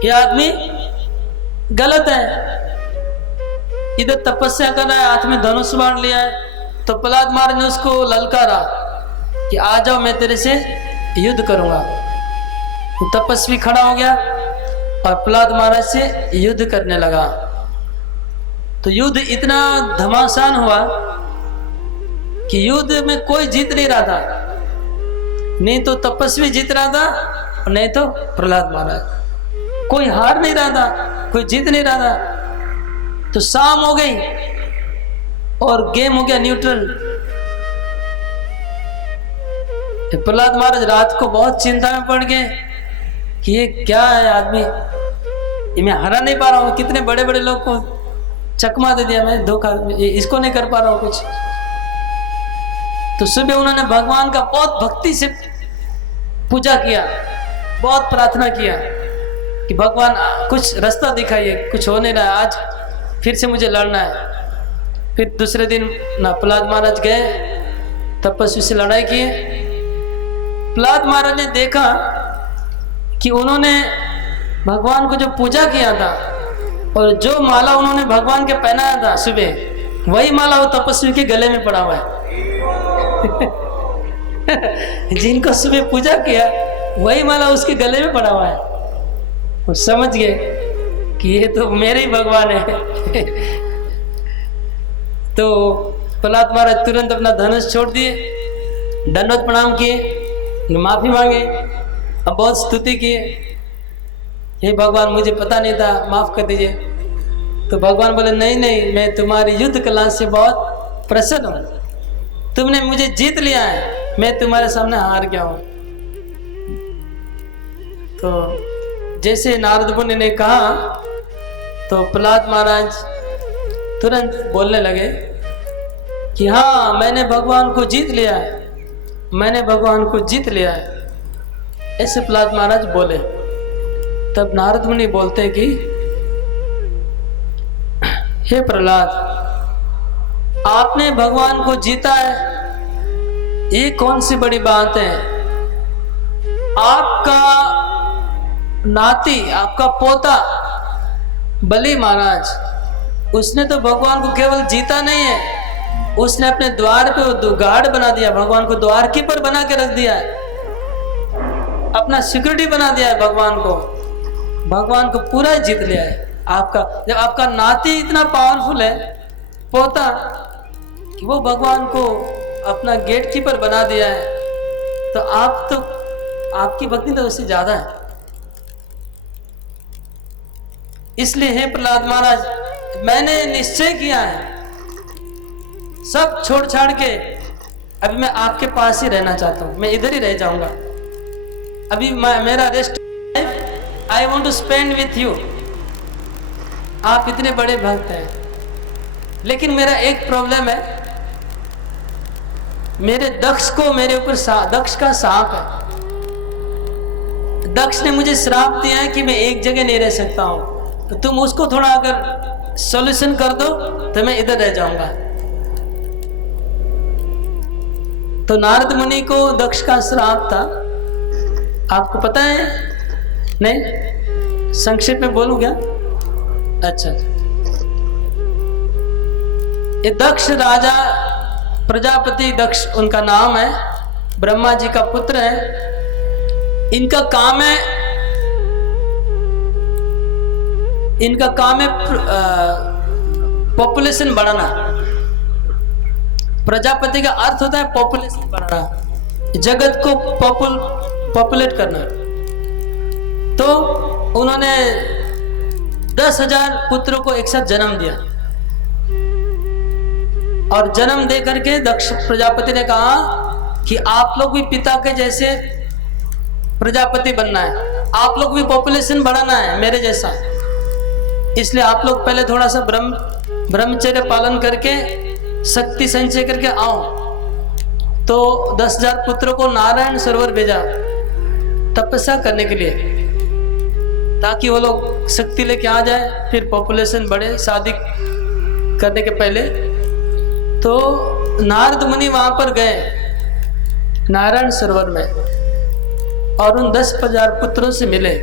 ये आदमी गलत है। इधर तपस्या कर रहा है, हाथ में धनुष बाण लिया है। तो प्रहलाद महाराज ने उसको ललकारा कि आ जाओ, मैं तेरे से युद्ध करूंगा। तो तपस्वी खड़ा हो गया और प्रहलाद महाराज से युद्ध करने लगा। तो युद्ध इतना घमासान हुआ कि युद्ध में कोई जीत नहीं रहा था। नहीं तो तपस्वी जीत रहा था और नहीं तो प्रहलाद महाराज। कोई हार नहीं रहा था, कोई जीत नहीं रहा था। तो शाम हो गई और गेम हो गया न्यूट्रल। प्रहलाद महाराज रात को बहुत चिंता में पड़ गए कि ये क्या है आदमी, ये मैं हरा नहीं पा रहा हूँ। कितने बड़े बड़े लोग को चकमा दे दिया मैं, धोखा, इसको नहीं कर पा रहा हूँ कुछ। तो सुबह उन्होंने भगवान का बहुत भक्ति से पूजा किया, बहुत प्रार्थना किया कि भगवान कुछ रास्ता दिखाइए, कुछ हो नहीं रहा है, आज फिर से मुझे लड़ना है। फिर दूसरे दिन ना प्रहलाद महाराज गए, तपस्वी से लड़ाई किए। प्रहलाद महाराज ने देखा कि उन्होंने भगवान को जो पूजा किया था और जो माला उन्होंने भगवान के पहनाया था सुबह, वही माला वो तपस्वी के गले में पड़ा हुआ है। जिनको सुबह पूजा किया वही माला उसके गले में पड़ा हुआ है। वो समझ गए कि ये तो मेरे ही भगवान है। तो प्रहलाद महाराज तुरंत अपना धनुष छोड़ दिए, दंडवत प्रणाम किए, माफी मांगे, अब बहुत स्तुति किए, हे भगवान मुझे पता नहीं था, माफ कर दीजिए। तो भगवान बोले नहीं नहीं, मैं तुम्हारी युद्ध कला से बहुत प्रसन्न हूँ, तुमने मुझे जीत लिया है, मैं तुम्हारे सामने हार गया हूँ। तो जैसे नारद मुनि ने कहा तो प्रहलाद महाराज तुरंत बोलने लगे कि हाँ मैंने भगवान को जीत लिया है, मैंने भगवान को जीत लिया है। ऐसे प्रहलाद महाराज बोले। तब नारद मुनि बोलते हैं कि हे प्रहलाद, आपने भगवान को जीता है, ये कौन सी बड़ी बात है। आपका नाती, आपका पोता बलि महाराज, उसने तो भगवान को केवल जीता नहीं है, उसने अपने द्वार पे वो गार्ड बना दिया, भगवान को द्वार कीपर बना के रख दिया है, अपना सिक्योरिटी बना दिया है भगवान को, भगवान को पूरा जीत लिया है। आपका जब आपका नाती इतना पावरफुल है, पोता, कि वो भगवान को अपना गेट कीपर बना दिया है, तो आपकी भक्ति तो उससे ज्यादा है। इसलिए हे प्रहलाद महाराज, मैंने निश्चय किया है सब छोड़ छाड़ के अभी मैं आपके पास ही रहना चाहता हूं, मैं इधर ही रह जाऊंगा। अभी मेरा rest, I want to spend with you. आप इतने बड़े भक्त हैं, लेकिन मेरा एक प्रॉब्लम है, मेरे दक्ष को मेरे ऊपर दक्ष का सांप है। दक्ष ने मुझे श्राप दिया है कि मैं एक जगह नहीं रह सकता हूं, तो तुम उसको थोड़ा अगर सॉल्यूशन कर दो तो मैं इधर रह जाऊंगा। तो नारद मुनि को दक्ष का श्राप था, आपको पता है? नहीं, संक्षेप में बोलूं क्या? अच्छा, ये दक्ष राजा, प्रजापति दक्ष उनका नाम है, ब्रह्मा जी का पुत्र है। इनका काम है पॉपुलेशन बढ़ाना। प्रजापति का अर्थ होता है पॉपुलेशन बढ़ाना, जगत को पॉपुलेट करना। तो उन्होंने 10,000 पुत्रों को एक साथ जन्म दिया, और जन्म दे करके दक्ष प्रजापति ने कहा कि आप लोग भी पिता के जैसे प्रजापति बनना है, आप लोग भी पॉपुलेशन बढ़ाना है मेरे जैसा। इसलिए आप लोग पहले थोड़ा सा ब्रह्मचर्य पालन करके शक्ति संचय करके आओ। तो 10,000 पुत्रों को नारायण सरोवर भेजा तपस्या करने के लिए, ताकि वो लोग शक्ति लेके आ जाए, फिर पॉपुलेशन बढ़े शादी करने के पहले। तो नारद मुनि वहां पर गए नारायण सरोवर में, और उन 10,000 पुत्रों से मिले,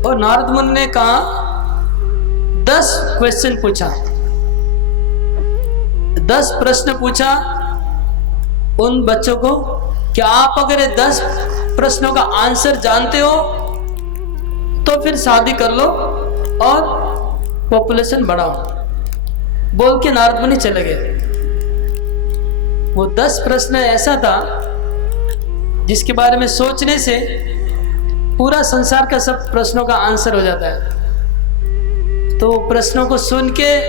और नारद मुनि ने कहा 10 क्वेश्चन पूछा, 10 प्रश्न पूछा उन बच्चों को कि आप अगर 10 प्रश्नों का आंसर जानते हो तो फिर शादी कर लो और पॉपुलेशन बढ़ाओ। बोल के नारद मुनि चले गए। वो 10 प्रश्न ऐसा था जिसके बारे में सोचने से पूरा संसार का सब प्रश्नों का आंसर हो जाता है। तो प्रश्नों को सुन के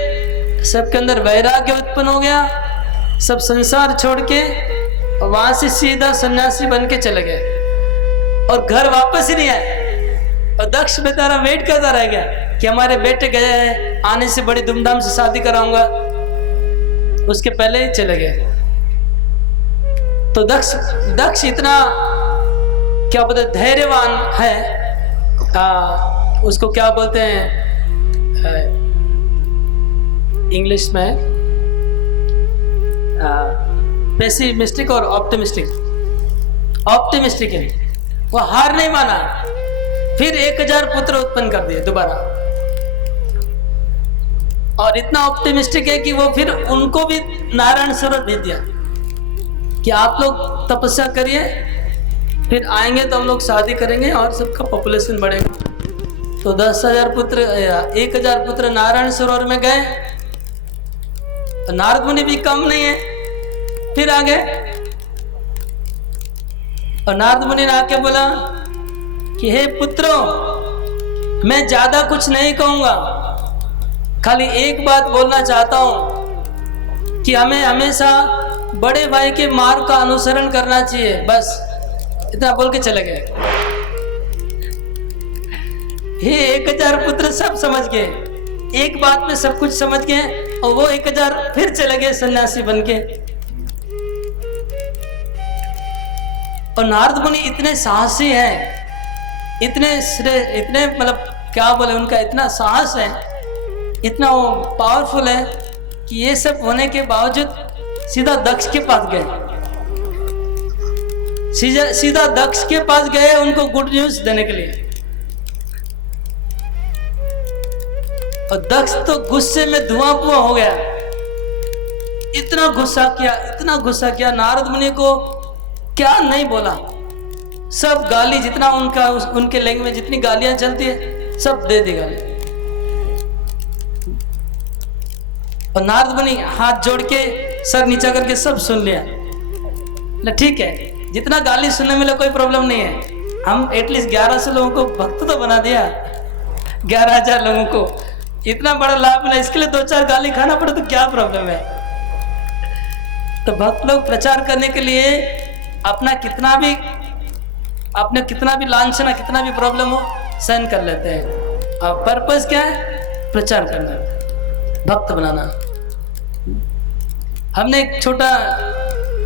सबके अंदर वैराग्य उत्पन्न हो गया, सब संसार छोड़ के वहां से सीधा सन्यासी बन के चले गए, और घर वापस ही नहीं आए। और दक्ष बेचारा वेट करता रह गया कि हमारे बेटे गए हैं, आने से बड़ी धूमधाम से शादी कराऊंगा, उसके पहले ही चले गए। तो दक्ष इतना क्या बोलते धैर्यवान है, उसको क्या बोलते हैं इंग्लिश में, पेसिमिस्टिक और ऑप्टिमिस्टिक है। वो हार नहीं माना, फिर 1,000 पुत्र उत्पन्न कर दिए दोबारा, और इतना ऑप्टिमिस्टिक है कि वो फिर उनको भी नारायण सरोवर भेज दिया कि आप लोग तपस्या करिए, फिर आएंगे तो हम लोग शादी करेंगे और सबका पॉपुलेशन बढ़ेगा। तो 10,000 पुत्र 1,000 पुत्र नारायण सरोवर में गए। नारद मुनि भी कम नहीं है, फिर आ गए, और नारद मुनि ने आके बोला कि हे पुत्रों, मैं ज्यादा कुछ नहीं कहूंगा, खाली एक बात बोलना चाहता हूं कि हमें हमेशा बड़े भाई के मार्ग का अनुसरण करना चाहिए, बस इतना बोल के चले गए। ये 1,000 पुत्र सब समझ गए, एक बात में सब कुछ समझ गए, और वो 1,000 फिर चले गए सन्यासी बनके। और नारद मुनि इतने साहसी हैं, इतने मतलब क्या बोले, उनका इतना साहस है, इतना वो पावरफुल है कि ये सब होने के बावजूद सीधा दक्ष के पास गए, सीधा दक्ष के पास गए उनको गुड न्यूज देने के लिए। और दक्ष तो गुस्से में धुआं हो गया, इतना गुस्सा किया नारद मुनि को, क्या नहीं बोला, सब गाली जितना उनके लैंग्वेज में जितनी गालियां चलती है सब दे दी गाली। और नारद मुनि हाथ जोड़ के सर नीचा करके सब सुन लिया। ठीक है, जितना गाली सुनने मिले कोई प्रॉब्लम नहीं है, हम एटलीस्ट 1100 लोगों को भक्त तो बना दिया, 11,000 लोगों को इतना बड़ा लाभ मिला, इसके लिए 2-4 गाली खाना पड़े तो क्या प्रॉब्लम है। तो भक्त लोग प्रचार करने के लिए अपना कितना भी लांछना, कितना भी प्रॉब्लम हो सहन कर लेते हैं। और पर्पस क्या है? प्रचार करना, भक्त बनाना। हमने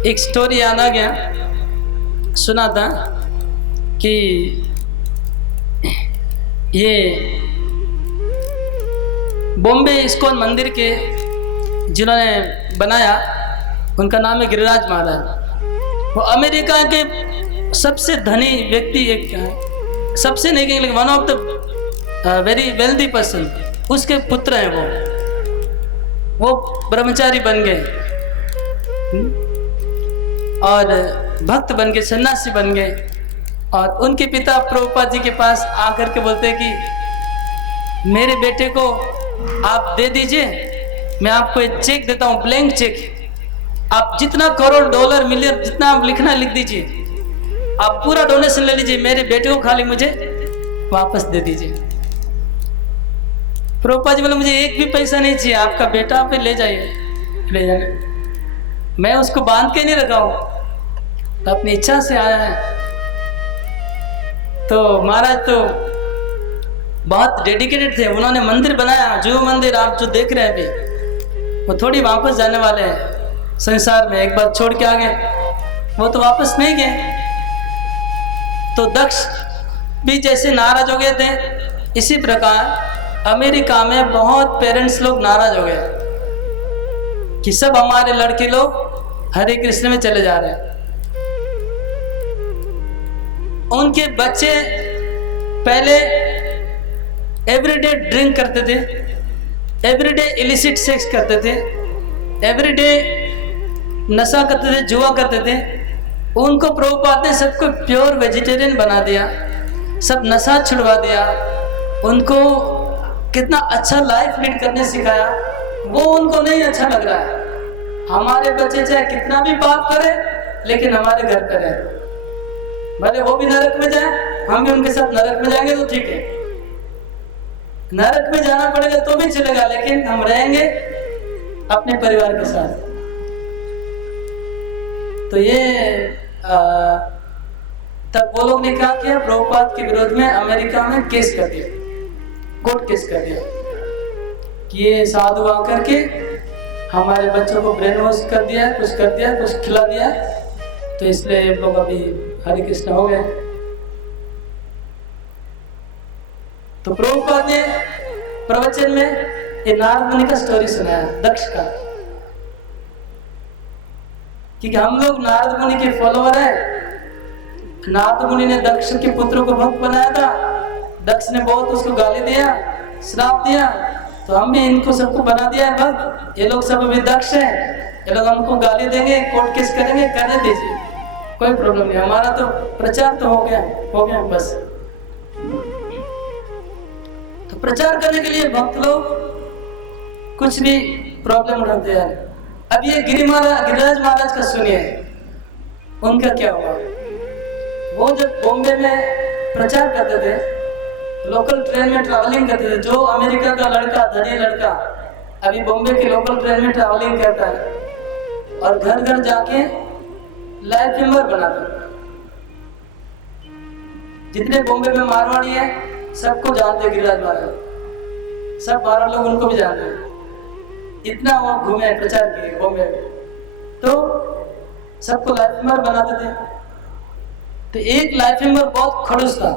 एक स्टोरी याद आ गया, सुना था कि ये बॉम्बे इस्कॉन मंदिर के जिन्होंने बनाया, उनका नाम है गिरिराज महाराज। वो अमेरिका के सबसे धनी व्यक्ति, एक सबसे नहीं कहेंगे लेकिन one of the very wealthy person, उसके पुत्र हैं वो ब्रह्मचारी बन गए और भक्त बन गए, सन्यासी बन गए। और उनके पिता प्रभुपाद जी के पास आकर के बोलते हैं कि मेरे बेटे को आप दे दीजिए, मैं आपको एक चेक देता हूँ, ब्लैंक चेक, आप जितना करोड़ डॉलर मिलियन जितना आप लिखना लिख दीजिए, आप पूरा डोनेशन ले लीजिए, मेरे बेटे को खाली मुझे वापस दे दीजिए। प्रभुपाद जी बोले मुझे एक भी पैसा नहीं चाहिए, आपका बेटा आप ले जाइए, ले जाने, मैं उसको बांध के नहीं रखा हूँ, तो अपनी इच्छा से आया है। तो महाराज तो बहुत डेडिकेटेड थे, उन्होंने मंदिर बनाया, जो मंदिर आप जो देख रहे हैं अभी, वो थोड़ी वापस जाने वाले हैं संसार में, एक बार छोड़ के आ गए, वो तो वापस नहीं गए। तो दक्ष भी जैसे नाराज हो गए थे, इसी प्रकार अमेरिका में बहुत पेरेंट्स लोग नाराज हो गए कि सब हमारे लड़के लोग हरे कृष्ण में चले जा रहे हैं। उनके बच्चे पहले एवरीडे ड्रिंक करते थे, एवरीडे इलिसिट सेक्स करते थे, एवरीडे नशा करते थे, जुआ करते थे। उनको प्रभुपाद ने सबको प्योर वेजिटेरियन बना दिया, सब नशा छुड़वा दिया, उनको कितना अच्छा लाइफ लीड करने सिखाया। वो उनको नहीं अच्छा लग रहा है। हमारे बच्चे चाहे कितना भी पाप करे लेकिन हमारे घर पे रहे, भले वो भी नरक में जाए, हम भी उनके साथ नरक में जाएंगे तो ठीक है, नरक में जाना पड़ेगा तो भी चलेगा, लेकिन हम रहेंगे अपने परिवार के साथ। तो ये तब वो लोग ने क्या किया, प्रभुपाद के विरोध में अमेरिका में केस कर दिया, कोर्ट केस कर दिया कि ये साधु आकर के हमारे बच्चों को ब्रेन वॉश कर दिया, कुछ कर दिया, कुछ खिला दिया, तो इसलिए ये लोग अभी हरे कृष्ण हो गए। तो प्रभुपाद ने प्रवचन में ये नारद मुनि का स्टोरी सुनाया, दक्ष का, क्योंकि हम लोग नारद मुनि के फॉलोअर हैं। नारद मुनि ने दक्ष के पुत्र को भक्त बनाया था, दक्ष ने बहुत उसको गाली दिया, श्राप दिया, तो हम भी इनको सबको बना दिया है भक्त। ये लोग सब अभी दक्ष हैं, ये लोग हमको गाली देंगे, कोर्ट केस करेंगे, करने दीजिए, कोई प्रॉब्लम नहीं, हमारा तो प्रचार तो हो गया बस। तो प्रचार करने के लिए भक्त लोग कुछ भी प्रॉब्लम उठाते हैं। अब ये गिरिराज महाराज का सुनिए, उनका क्या हुआ। वो जब बॉम्बे में प्रचार करते थे, लोकल ट्रेन में ट्रैवलिंग करते थे, जो अमेरिका का लड़का, धनी लड़का अभी बॉम्बे के लोकल ट्रेन में ट्रैवलिंग करता है और घर घर जाके लाइफ मेंबर बनाता है। जितने बॉम्बे में मारवाड़ी है सबको जानते हैं गिरिराज महाराज, सब 12 लोग उनको भी जानते हैं, इतना वो घूमे प्रचार किए बॉम्बे में, तो सबको लाइफ मेंबर बनाते थे। तो एक लाइफ मेंबर बहुत खड़ूस था,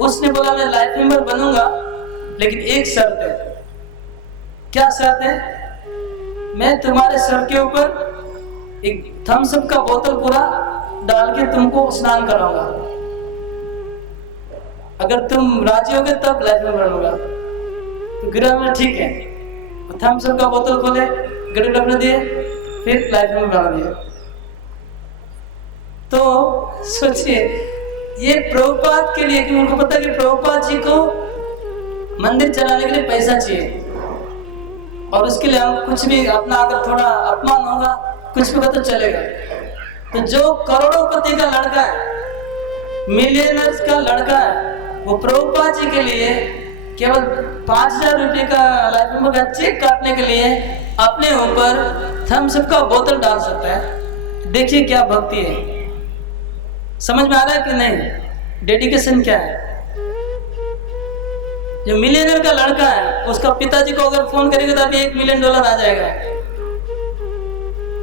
उसने बोला मैं लाइफ मेंबर बनूंगा लेकिन एक शर्त है। क्या शर्त है? मैं तुम्हारे सर के ऊपर एक थम्स अप का बोतल पूरा डाल के तुमको स्नान कराऊंगा, अगर तुम राजी होगे तब लाइफ मेंबर बनूंगा। तो गिरा में ठीक है, थम्स अप का बोतल खोले, गड़े रखने दिए, फिर लाइफ मेंबर बना दिया। तो सोचिए ये प्रभुपाद के लिए, कि उनको पता है कि प्रभुपाद जी को मंदिर चलाने के लिए पैसा चाहिए और उसके लिए हम कुछ भी, अपना अगर थोड़ा अपमान होगा कुछ भी तो चलेगा, तो जो करोड़ोंपति का लड़का है, मिलियनर्स का लड़का है, वो प्रभुपाद जी के लिए केवल 5,000 रुपये का लाइफ में चेक काटने के लिए अपने ऊपर थम्स अप का बोतल डाल सकता है। देखिए क्या भक्ति है। समझ में आ रहा है कि नहीं? डेडिकेशन क्या है। जो मिलियनर का लड़का है, उसका पिताजी को अगर फोन करेगा तो अभी $1 मिलियन आ जाएगा।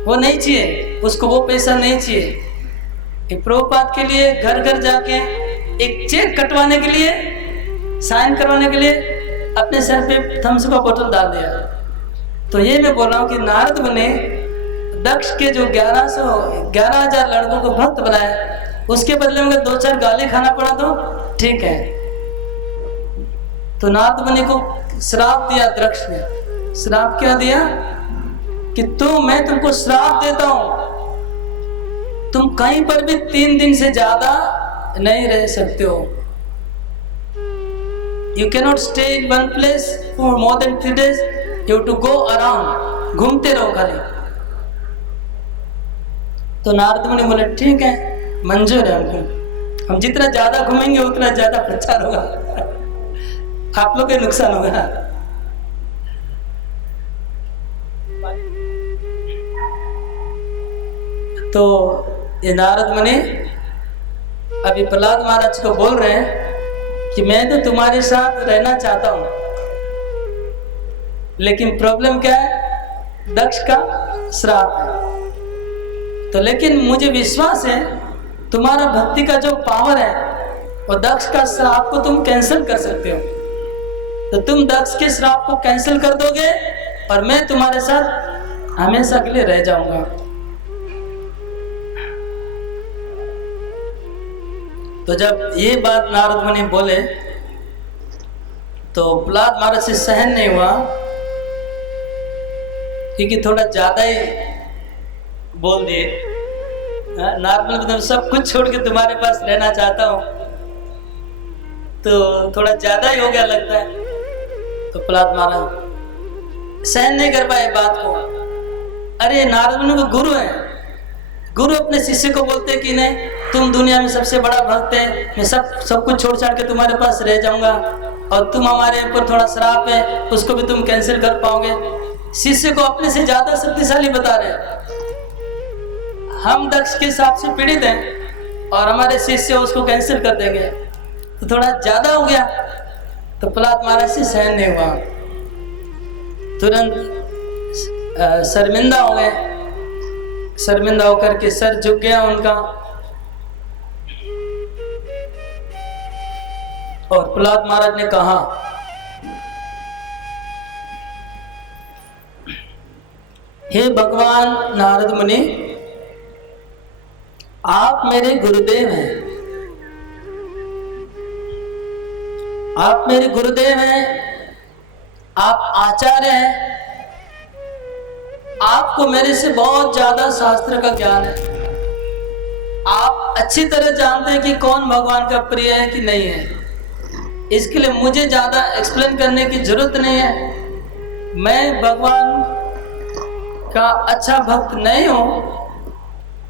वो नहीं चाहिए उसको, वो पैसा नहीं चाहिए। एक प्रभुपाद के लिए घर घर जाके एक चेक कटवाने के लिए, साइन करवाने के लिए अपने सर पे थम्स अप का बोतल डाल दिया। तो ये मैं बोल रहा हूँ कि नारद मुनि दक्ष के जो 11,000 लड़कों को भक्त बनाए, उसके बदले में 2-4 गाली खाना पड़ा तो ठीक है। तो नारद मुनि को श्राप दिया दक्ष ने। श्राप क्या दिया कि मैं तुमको श्राप देता हूं, तुम कहीं पर भी 3 दिन से ज्यादा नहीं रह सकते हो। You cannot stay in one place for more than 3 days. You have to go around. घूमते रहो खाली। तो नारद मुनि बोले ठीक है, मंजूर है हमको। हम जितना ज्यादा घूमेंगे उतना ज्यादा प्रचार होगा, आप लोग को नुकसान होगा। तो ये नारद मुनि अभी प्रहलाद महाराज को बोल रहे हैं कि मैं तो तुम्हारे साथ रहना चाहता हूं, लेकिन प्रॉब्लम क्या है? दक्ष का श्राप है। तो लेकिन मुझे विश्वास है तुम्हारा भक्ति का जो पावर है, और दक्ष का श्राप को तुम कैंसिल कर सकते हो। तो तुम दक्ष के श्राप को कैंसिल कर दोगे और मैं तुम्हारे साथ हमेशा के लिए रह जाऊंगा। तो जब ये बात नारद मुनि बोले तो प्रहलाद महाराज से सहन नहीं हुआ, क्योंकि थोड़ा ज्यादा ही बोल दिए। नारद मुनि तो सब कुछ छोड़ के तुम्हारे पास रहना चाहता हूं, तो थोड़ा ज्यादा ही हो गया लगता है। तो प्रहलाद महाराज सहन नहीं कर पाए बात को। अरे नारद मुनि को गुरु है, गुरु अपने शिष्य को बोलते कि नहीं तुम दुनिया में सबसे बड़ा भक्त है, मैं सब कुछ छोड़ छाड़ के तुम्हारे पास रह जाऊंगा, और तुम हमारे ऊपर थोड़ा श्राप है उसको भी तुम कैंसिल कर पाओगे। शिष्य को अपने से ज्यादा शक्तिशाली बता रहे हैं। हम दक्ष के हिसाब से पीड़ित हैं और हमारे शिष्य उसको कैंसिल कर देंगे, तो थोड़ा ज्यादा हो गया। तो प्रहलाद महाराज से सहन नहीं हुआ, तुरंत शर्मिंदा हो गए। शर्मिंदा होकर के सर झुक गया उनका, और प्रहलाद महाराज ने कहा हे भगवान नारद मुनि, आप मेरे गुरुदेव हैं, आप मेरे गुरुदेव हैं, आप आचार्य हैं, आपको मेरे से बहुत ज्यादा शास्त्र का ज्ञान है, आप अच्छी तरह जानते हैं कि कौन भगवान का प्रिय है कि नहीं है। इसके लिए मुझे ज्यादा एक्सप्लेन करने की जरूरत नहीं है। मैं भगवान का अच्छा भक्त नहीं हूं,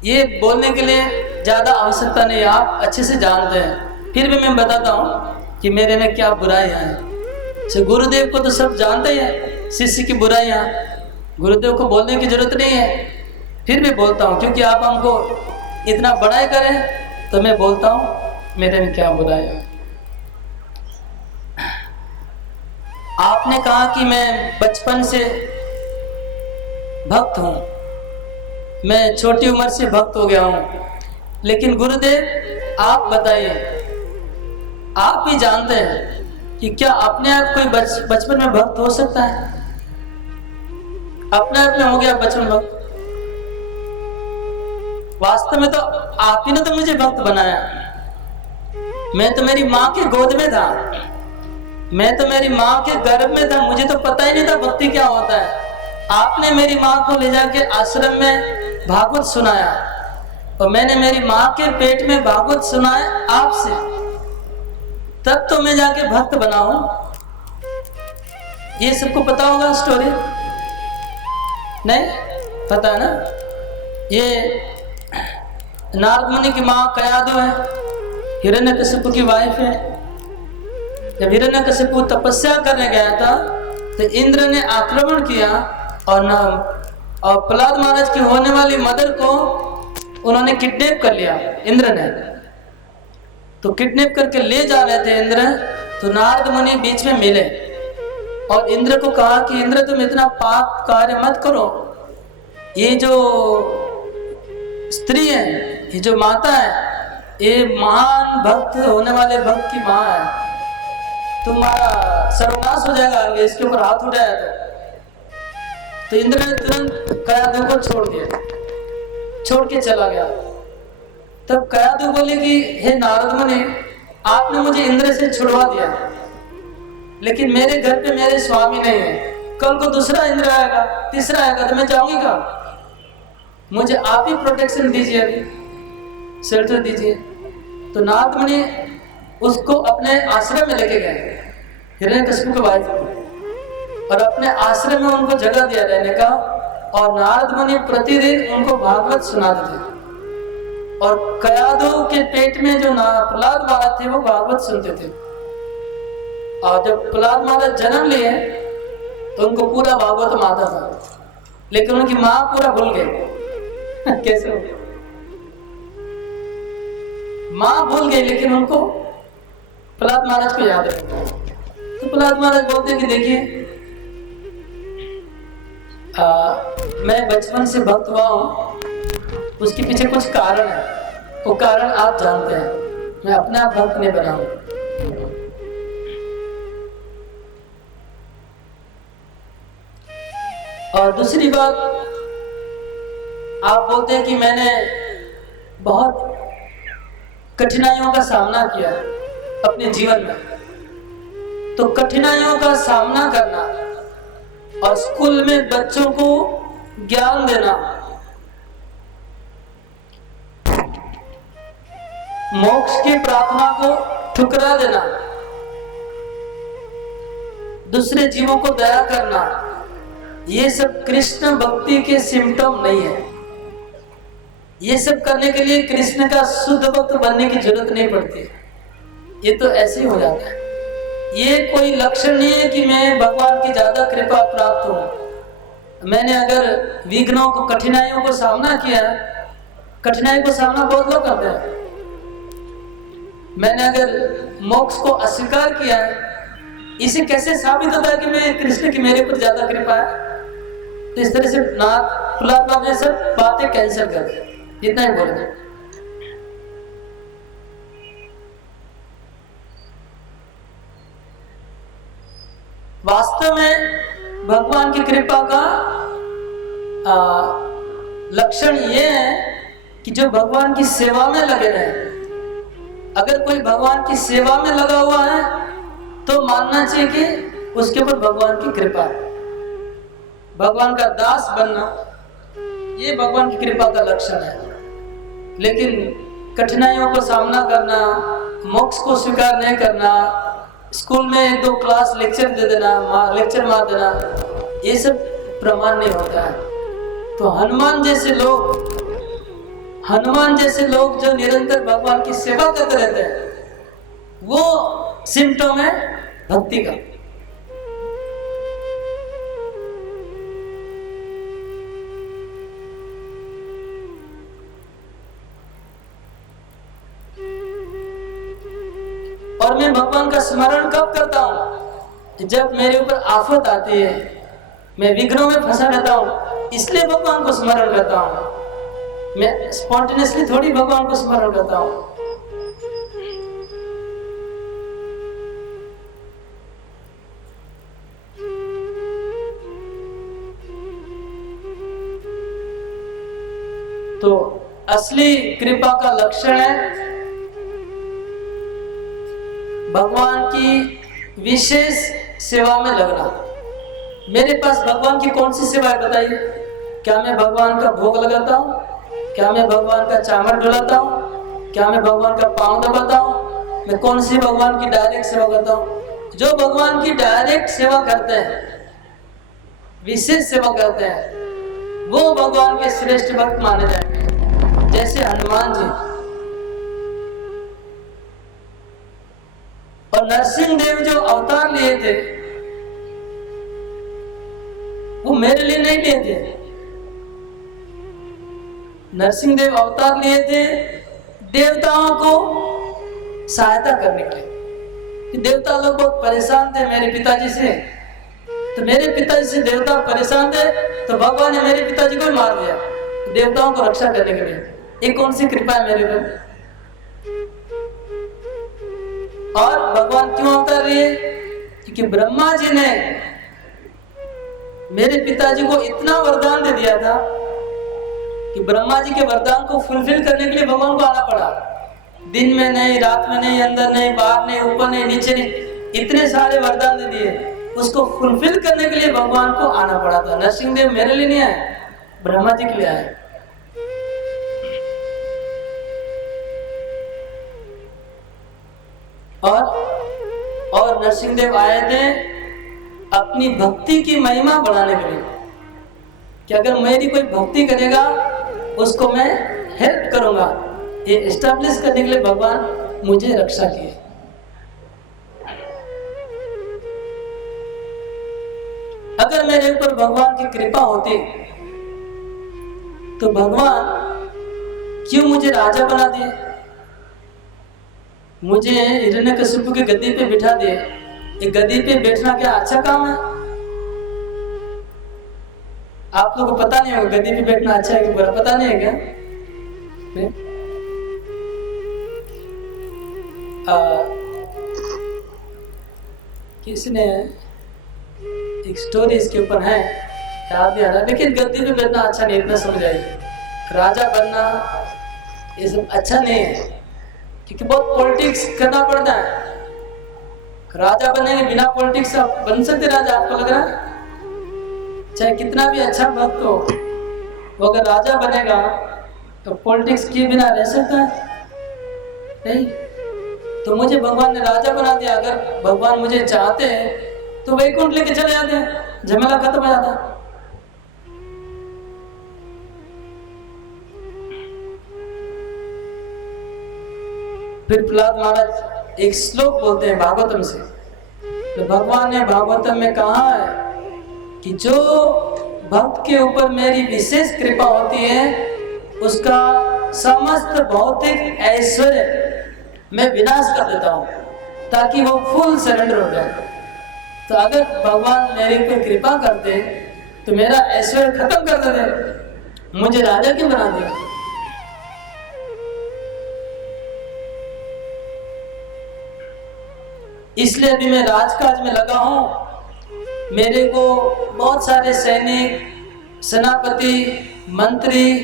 ये बोलने के लिए ज्यादा आवश्यकता नहीं है, आप अच्छे से जानते हैं। फिर भी मैं बताता हूं कि मेरे में क्या बुराइयां हैं। गुरुदेव को तो सब जानते हैं, शिष्य की बुराइयां, गुरुदेव को बोलने की जरूरत नहीं है। फिर भी बोलता हूँ क्योंकि आप हमको इतना बड़ाई करें, तो मैं बोलता हूँ मेरे में क्या बुराई है। आपने कहा कि मैं बचपन से भक्त हूँ, मैं छोटी उम्र से भक्त हो गया हूँ, लेकिन गुरुदेव आप बताइए, आप ही जानते हैं कि क्या अपने आप कोई बचपन में भक्त हो सकता है? अपने आप में हो गया बचपन भक्त? वास्तव में तो आप ही ने तो मुझे भक्त बनाया। मैं तो मेरी माँ के गोद में था, मैं तो मेरी माँ के गर्भ में था, मुझे तो पता ही नहीं था भक्ति क्या होता है। आपने मेरी माँ को ले जाके आश्रम में भागवत सुनाया, और मैंने मेरी माँ के पेट में भागवत सुनाया आपसे, तब तो मैं जाके भक्त बना हूं। ये सबको पता होगा स्टोरी? नहीं पता ना? ये नारद मुनि की माँ कयादु है, हिरण्यकशिपु की वाइफ है। जब हिरण्यकशिपु तपस्या करने गया था तो इंद्र ने आक्रमण किया और प्रहलाद महाराज की होने वाली मदर को उन्होंने किडनैप कर लिया। इंद्र ने तो किडनैप करके ले जा रहे थे इंद्र, तो नारद मुनि बीच में मिले और इंद्र को कहा कि इंद्र तुम इतना पाप कार्य मत करो, ये जो स्त्री है, ये जो माता है, ये महान भक्त होने वाले भक्त की माँ है, तुम्हारा सर्वनाश हो जाएगा अगर इसके ऊपर हाथ उठाया तो इंद्र ने तुरंत कयादु को छोड़ दिया, छोड़ के चला गया। तब कयादु बोले कि हे नारद मुनि, आपने मुझे इंद्र से छुड़वा दिया, लेकिन मेरे घर पे मेरे स्वामी नहीं है, कल को दूसरा इंद्र आएगा, तीसरा आएगा तो मैं जाऊंगी कहाँ? मुझे आप ही प्रोटेक्शन दीजिए, अभी शेल्टर दीजिए। तो नारद मुनि उसको अपने आश्रम में लेके गए, हिरण्यकशिपु के वाइफ को, और अपने आश्रम में उनको जगह दिया रहने का। और नारद मुनि प्रतिदिन उनको भागवत सुनाते थे और कयादु के पेट में जो प्रहलाद महाराज थे वो भागवत सुनते थे। और जब प्रहलाद महाराज जन्म लिए तो उनको पूरा भागवत आता था, लेकिन उनकी माँ पूरा भूल गई। कैसे हो? माँ भूल गई लेकिन उनको प्रहलाद महाराज को याद है। तो प्रहलाद महाराज बोलते हैं कि देखिए, मैं बचपन से भक्त हुआ हूँ, उसके पीछे कुछ कारण है, वो कारण आप जानते हैं, मैं अपने आप भक्त नहीं बना हूं। और दूसरी बात, आप बोलते हैं कि मैंने बहुत कठिनाइयों का सामना किया अपने जीवन में, तो कठिनाइयों का सामना करना और स्कूल में बच्चों को ज्ञान देना, मोक्ष की प्रार्थना को ठुकरा देना, दूसरे जीवों को दया करना, ये सब कृष्ण भक्ति के सिम्टम नहीं है। ये सब करने के लिए कृष्ण का शुद्ध भक्त बनने की जरूरत नहीं पड़ती, ये तो ऐसे ही हो जाता है। ये कोई लक्षण नहीं है कि मैं भगवान की ज्यादा कृपा प्राप्त हूं। मैंने अगर विघ्नों को, कठिनाइयों को सामना किया, कठिनाई को सामना बहुत लोग करते हैं, मैंने अगर मोक्ष को अस्वीकार किया है, इसे कैसे साबित होता है कि मैं कृष्ण की मेरे पर ज्यादा कृपा है? तो इस तरह से प्रहलाद बाबा ने सब बातें कैंसिल कर दी, इतना ही बोल दे। वास्तव में भगवान की कृपा का लक्षण ये है कि जो भगवान की सेवा में लगे रहे। अगर कोई भगवान की सेवा में लगा हुआ है तो मानना चाहिए कि उसके ऊपर भगवान की कृपा है। भगवान का दास बनना ये भगवान की कृपा का लक्षण है। लेकिन कठिनाइयों को सामना करना, मोक्ष को स्वीकार नहीं करना, स्कूल में 1-2 क्लास लेक्चर दे देना, लेक्चर मार देना, ये सब प्रमाण नहीं होता है। तो हनुमान जैसे लोग जो निरंतर भगवान की सेवा करते रहते हैं, वो सिम्टम है भक्ति का। और मैं भगवान का स्मरण कब करता हूँ? जब मेरे ऊपर आफत आती है, मैं विघ्नों में फंसा रहता हूँ, इसलिए भगवान को स्मरण करता हूँ। मैं स्पॉन्टेनियसली थोड़ी भगवान को स्मरण करता हूँ। तो असली कृपा का लक्षण है भगवान की विशेष सेवा में लगना। मेरे पास भगवान की कौन सी सेवा है बताइए? क्या मैं भगवान का भोग लगाता हूँ? क्या मैं भगवान का चामर डुलाता हूँ? क्या मैं भगवान का पाँव दबाता हूँ? मैं कौन सी भगवान की डायरेक्ट सेवा करता हूँ? जो भगवान की डायरेक्ट सेवा करते हैं, विशेष सेवा करते हैं, वो भगवान के श्रेष्ठ भक्त माने जाएंगे। जैसे हनुमान जी और नरसिंह देव जो अवतार लिए थे वो मेरे लिए नहीं लिए थे। नरसिंह देव अवतार लिए थे देवताओं को सहायता करने के लिए। कि देवता लोग बहुत परेशान थे मेरे पिताजी से, तो मेरे पिताजी से देवता परेशान थे तो भगवान ने मेरे पिताजी को मार दिया देवताओं को रक्षा करने के लिए। ये कौन सी कृपा है मेरे पर। और भगवान क्यों अवतार लिए? क्योंकि ब्रह्मा जी ने मेरे पिताजी को इतना वरदान दे दिया था कि ब्रह्मा जी के वरदान को फुलफिल करने के लिए भगवान को आना पड़ा। दिन में नहीं, रात में नहीं, अंदर नहीं, बाहर नहीं, ऊपर नहीं, नीचे नहीं, इतने सारे वरदान दे दिए, उसको फुलफिल करने के लिए भगवान को आना पड़ा था। नरसिंह देव मेरे लिए नहीं आए, ब्रह्मा जी के लिए आए। और नरसिंह देव आए थे अपनी भक्ति की महिमा बढ़ाने के लिए कि अगर मेरी कोई भक्ति करेगा उसको मैं हेल्प करूंगा। ये एस्टैब्लिश करने के लिए भगवान मुझे रक्षा किए। अगर मेरे ऊपर भगवान की कृपा होती तो भगवान क्यों मुझे राजा बना दिए, मुझे हिरण्यकशिपु की गद्दी पे बिठा दिए। ये गद्दी पे बैठना क्या अच्छा काम है? आप लोगों को पता नहीं होगा गद्दी पे बैठना अच्छा है कि बुरा, पता नहीं है क्या? किसने एक स्टोरी इसके ऊपर है, याद नहीं आ रहा, लेकिन गद्दी पे बैठना अच्छा नहीं, इतना समझ आइए। राजा बनना ये सब अच्छा नहीं है क्योंकि बहुत पॉलिटिक्स करना पड़ता है। राजा बनेंगे बिना पॉलिटिक्स आप बन सकते राजा? आपको लग रहा है? चाहे कितना भी अच्छा भक्त हो, वो अगर राजा बनेगा तो पॉलिटिक्स किए बिना रह सकता है? नहीं। तो मुझे भगवान ने राजा बना दिया। अगर भगवान मुझे चाहते हैं तो वैकुंठ लेके चले जाते हैं, झमेला खत्म हो जाता है। फिर प्रहलाद महाराज एक श्लोक बोलते हैं भागवतम से, तो भगवान ने भागवतम में कहा है कि जो भक्त के ऊपर मेरी विशेष कृपा होती है उसका समस्त भौतिक ऐश्वर्य मैं विनाश कर देता हूँ ताकि वो फुल सरेंडर हो जाए। तो अगर भगवान मेरे ऊपर कृपा करते तो मेरा ऐश्वर्य खत्म कर देते, मुझे राजा क्यों बना दिया? इसलिए अभी मैं राजकाज में लगा हूं। मेरे को बहुत सारे सैनिक, सेनापति, मंत्री,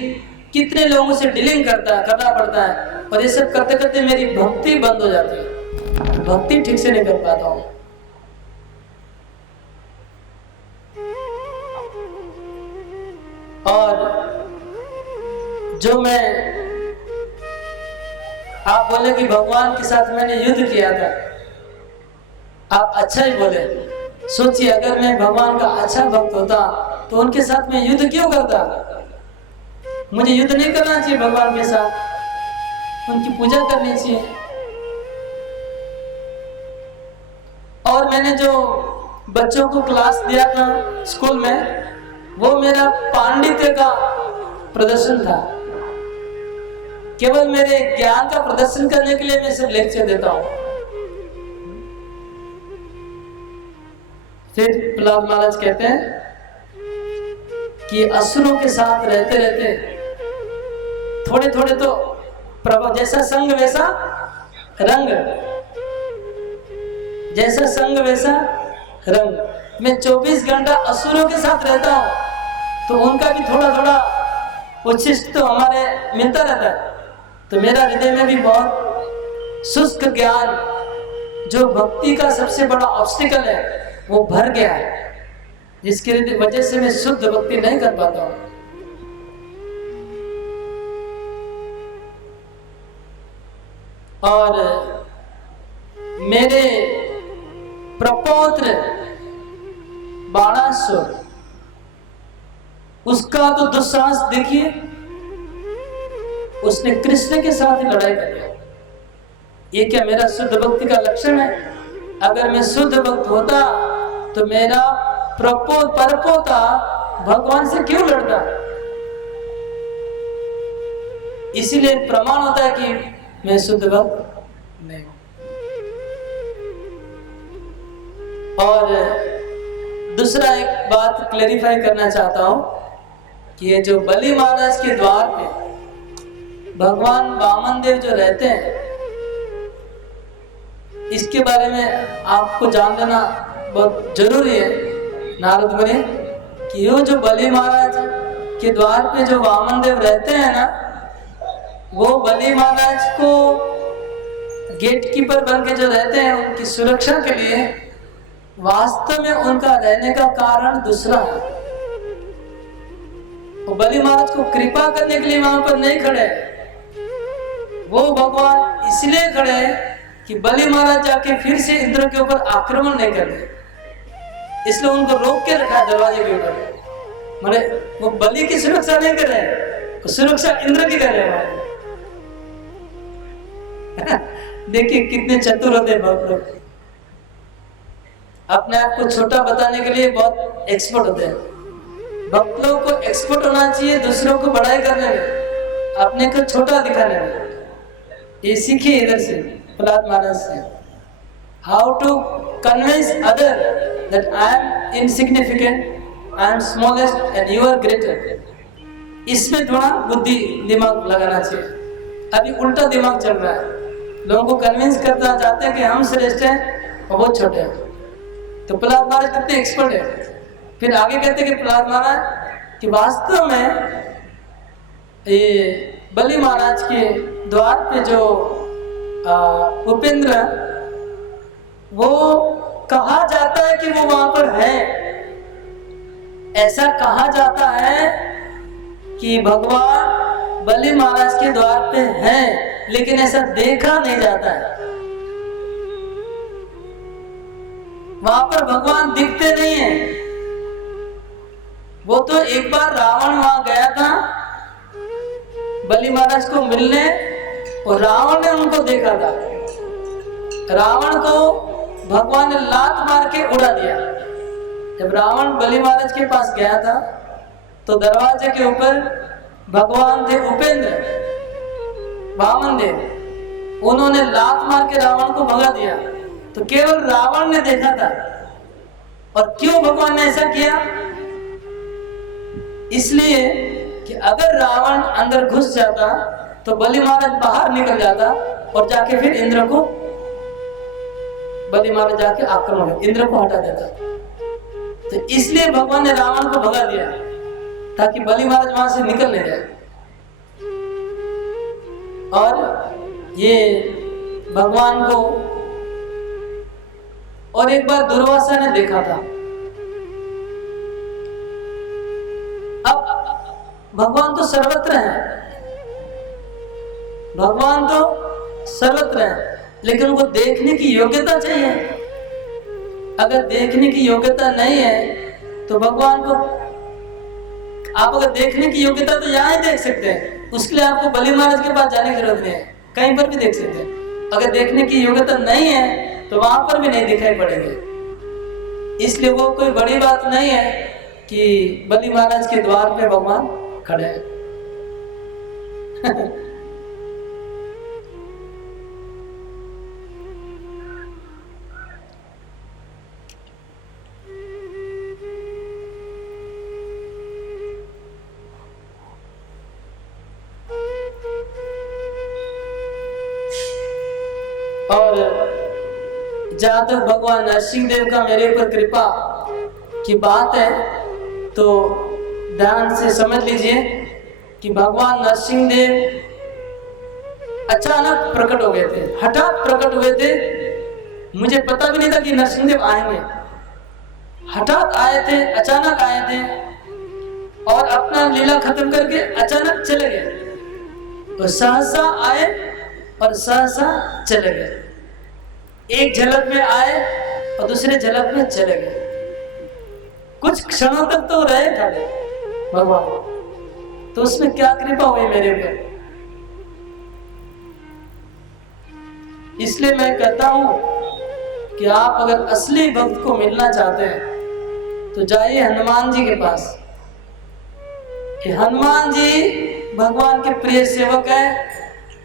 कितने लोगों से डीलिंग करना पड़ता है, और ये सब करते करते मेरी भक्ति बंद हो जाती है, भक्ति ठीक से नहीं कर पाता हूं। और जो मैं, आप बोले कि भगवान के साथ मैंने युद्ध किया था, आप अच्छा ही बोले। सोचिए अगर मैं भगवान का अच्छा भक्त होता तो उनके साथ मैं युद्ध क्यों करता? मुझे युद्ध नहीं करना चाहिए भगवान के साथ, उनकी पूजा करनी चाहिए। और मैंने जो बच्चों को क्लास दिया था स्कूल में, वो मेरा पांडित्य का प्रदर्शन था। केवल मेरे ज्ञान का प्रदर्शन करने के लिए मैं सब लेक्चर देता हूँ। फिर प्रहलाद महाराज कहते हैं कि असुरों के साथ रहते रहते थोड़े थोड़े तो प्रभाव, जैसा संग वैसा रंग, जैसा संग वैसा रंग। मैं 24 घंटा असुरों के साथ रहता हूं तो उनका भी थोड़ा थोड़ा उच्छिष्ट तो हमारे मिलता रहता है। तो मेरा हृदय में भी बहुत शुष्क ज्ञान, जो भक्ति का सबसे बड़ा ऑब्स्टिकल है, वो भर गया है, जिसकी वजह से मैं शुद्ध भक्ति नहीं कर पाता हूं। और मेरे प्रपौत्र बाणासुर, उसका तो दुस्साहस देखिए। उसने कृष्ण के साथ ही लड़ाई कर लिया। ये क्या मेरा शुद्ध भक्ति का लक्षण है? अगर मैं शुद्ध भक्त होता तो मेरा परपोता भगवान से क्यों लड़ता? इसीलिए प्रमाण होता है कि मैं शुद्ध भक्त नहीं हूं। और दूसरा एक बात क्लेरिफाई करना चाहता हूं कि ये जो बलि महाराज के द्वार पे भगवान वामन देव जो रहते हैं, इसके बारे में आपको जान लेना बहुत जरूरी है नारद मुनि, कि वो जो बलि महाराज के द्वार पे जो वामन देव रहते हैं ना, वो बलि महाराज को गेटकीपर बन के जो रहते हैं, उनकी सुरक्षा के लिए वास्तव में उनका रहने का कारण दूसरा है। वो बलि महाराज को कृपा करने के लिए वहां पर नहीं खड़े, वो भगवान इसलिए खड़े हैं कि बलि महाराज जाके फिर से इंद्र के ऊपर आक्रमण नहीं कर दे, इसलिए उनको रोक के रखा है दरवाजे के ऊपर। माने वो बलि की सुरक्षा नहीं कर रहे, सुरक्षा इंद्र की कर रहे हैं। देखिए कितने चतुर होते हैं भक्त लोग, अपने आप को छोटा बताने के लिए बहुत एक्सपर्ट होते हैं। भक्त लोगों को एक्सपर्ट होना चाहिए दूसरों को बड़ाई करने में, अपने को छोटा दिखाने में। ये सीखिए इधर से, प्रहलाद महाराज से, how to convince other that I am insignificant, I am smallest and you are greater. इसमें थोड़ा बुद्धि दिमाग लगाना चाहिए। अभी उल्टा दिमाग चल रहा है, लोगों को कन्विंस करना चाहते हैं कि हम श्रेष्ठ हैं और वो छोटे हैं। तो प्रहलाद महाराज कितने एक्सपर्ट है। फिर आगे कहते हैं कि प्रहलाद महाराज कि वास्तव में ये बलि महाराज के द्वार पे जो उपेंद्र, वो कहा जाता है कि वो वहां पर है। ऐसा कहा जाता है कि भगवान बलि महाराज के द्वार पे है, लेकिन ऐसा देखा नहीं जाता है। वहां पर भगवान दिखते नहीं है। वो तो एक बार रावण वहां गया था बलि महाराज को मिलने, और रावण ने उनको देखा था। रावण को भगवान ने लात मार के उड़ा दिया। जब रावण बलि महाराज के पास गया था तो दरवाजे के ऊपर भगवान थे उपेंद्र, वामन देव, उन्होंने लात मार के रावण को भगा दिया। तो केवल रावण ने देखा था। और क्यों भगवान ने ऐसा किया? इसलिए कि अगर रावण अंदर घुस जाता तो बलि महाराज बाहर निकल जाता और जाके फिर इंद्र को, बलि महाराज जाके आक्रमण इंद्र को हटा देता। तो इसलिए भगवान ने रावण को भगा दिया ताकि बलि महाराज वहां से निकल नहीं जाए। और ये भगवान को और एक बार दुर्वासा ने देखा था। अब भगवान तो सर्वत्र है, भगवान तो सर्वत्र है, लेकिन उनको देखने की योग्यता चाहिए। अगर देखने की योग्यता नहीं है तो भगवान को आप अगर देखने की योग्यता तो यहाँ ही देख सकते हैं। उसके लिए आपको बलि महाराज के पास जाने की जरूरत नहीं है, कहीं पर भी देख सकते हैं। अगर देखने की योग्यता नहीं है तो वहां पर भी नहीं दिखाई पड़ेंगे। इसलिए वो कोई बड़ी बात नहीं है कि बलि महाराज के द्वार पे भगवान खड़े हैं। और जहां तक भगवान नरसिंह देव का मेरे ऊपर कृपा की बात है तो ध्यान से समझ लीजिए कि भगवान नरसिंह देव अचानक प्रकट हो गए थे, हठात प्रकट हुए थे। मुझे पता भी नहीं था कि नरसिंह देव आएंगे। हठात आए थे, अचानक आए थे और अपना लीला खत्म करके अचानक चले गए। तो सहसा आए और सहसा चले गए। एक झलक में आए और दूसरे झलक में चले गए। कुछ क्षणों तक तो रहे खड़े भगवान। तो उसमें क्या कृपा हुई मेरे ऊपर। इसलिए मैं कहता हूँ कि आप अगर असली भक्त को मिलना चाहते हैं तो जाइए हनुमान जी के पास। कि हनुमान जी भगवान के प्रिय सेवक हैं,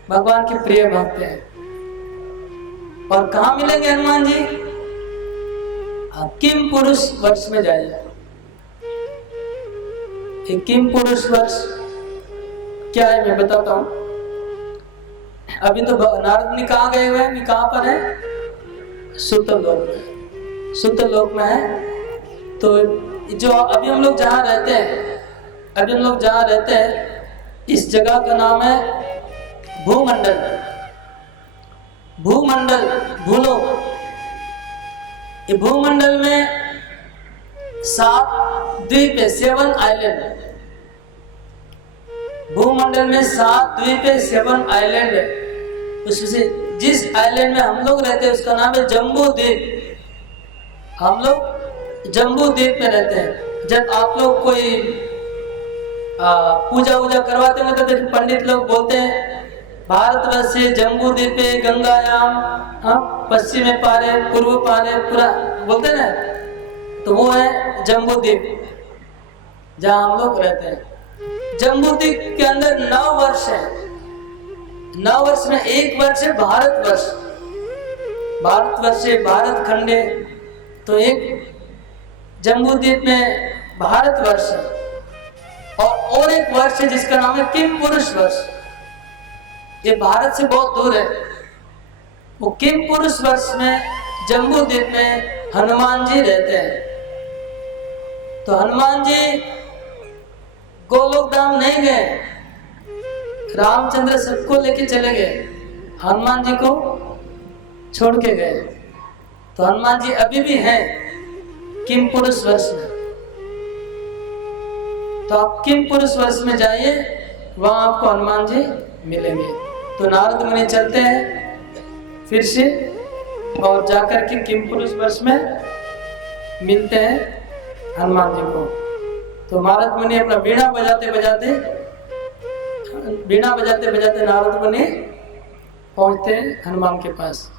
भगवान के प्रिय भक्त हैं। और कहाँ मिलेंगे हनुमान जी? किम पुरुष वर्ष में जाइए। किम पुरुष वर्ष क्या है मैं बताता हूँ। अभी तो नारद मुनि कहाँ गए हुए हैं? कहाँ पर है? सुतलोक में। सुतलोक में है। तो जो अभी हम लोग जहाँ रहते हैं, इस जगह का नाम है भूमंडल। भूलोक। ये भूमंडल में 7 द्वीप है, 7 आइलैंड। भूमंडल में 7 द्वीप है, 7 आइलैंड है। उसमें जिस आइलैंड में हम लोग रहते हैं उसका नाम है जम्बू द्वीप। हम लोग जम्बू द्वीप में रहते हैं। जब आप लोग कोई पूजा वूजा करवाते हैं तो फिर पंडित लोग बोलते हैं भारतवर्ष से जम्बू द्वीपे गंगायाम पश्चिम पारे पूर्व पारे पूरा बोलते हैं ना, तो वो है जम्बू द्वीप जहाँ हम लोग रहते हैं। जम्बू द्वीप के अंदर 9 वर्ष है। 9 वर्ष में एक वर्ष है भारतवर्ष। भारतवर्ष है, भारत खंड है। तो एक जम्बू द्वीप में भारतवर्ष है और एक वर्ष है जिसका नाम है किम पुरुष वर्ष। ये भारत से बहुत दूर है। वो किम पुरुष वर्ष में जम्बू द्वीप में हनुमान जी रहते हैं। तो हनुमान जी गोलोक धाम नहीं गए, रामचंद्र सबको लेके चले गए, हनुमान जी को छोड़ के गए। तो हनुमान जी अभी भी हैं किम पुरुष वर्ष में। तो आप किम पुरुष वर्ष में जाइए, वहां आपको हनुमान जी मिलेंगे। तो नारद मुनि चलते हैं फिर से और जाकर के किम पुरुष वर्ष में मिलते हैं हनुमान जी को। तो नारद मुनि अपना वीणा बजाते बजाते नारद मुनि पहुंचते हैं हनुमान के पास।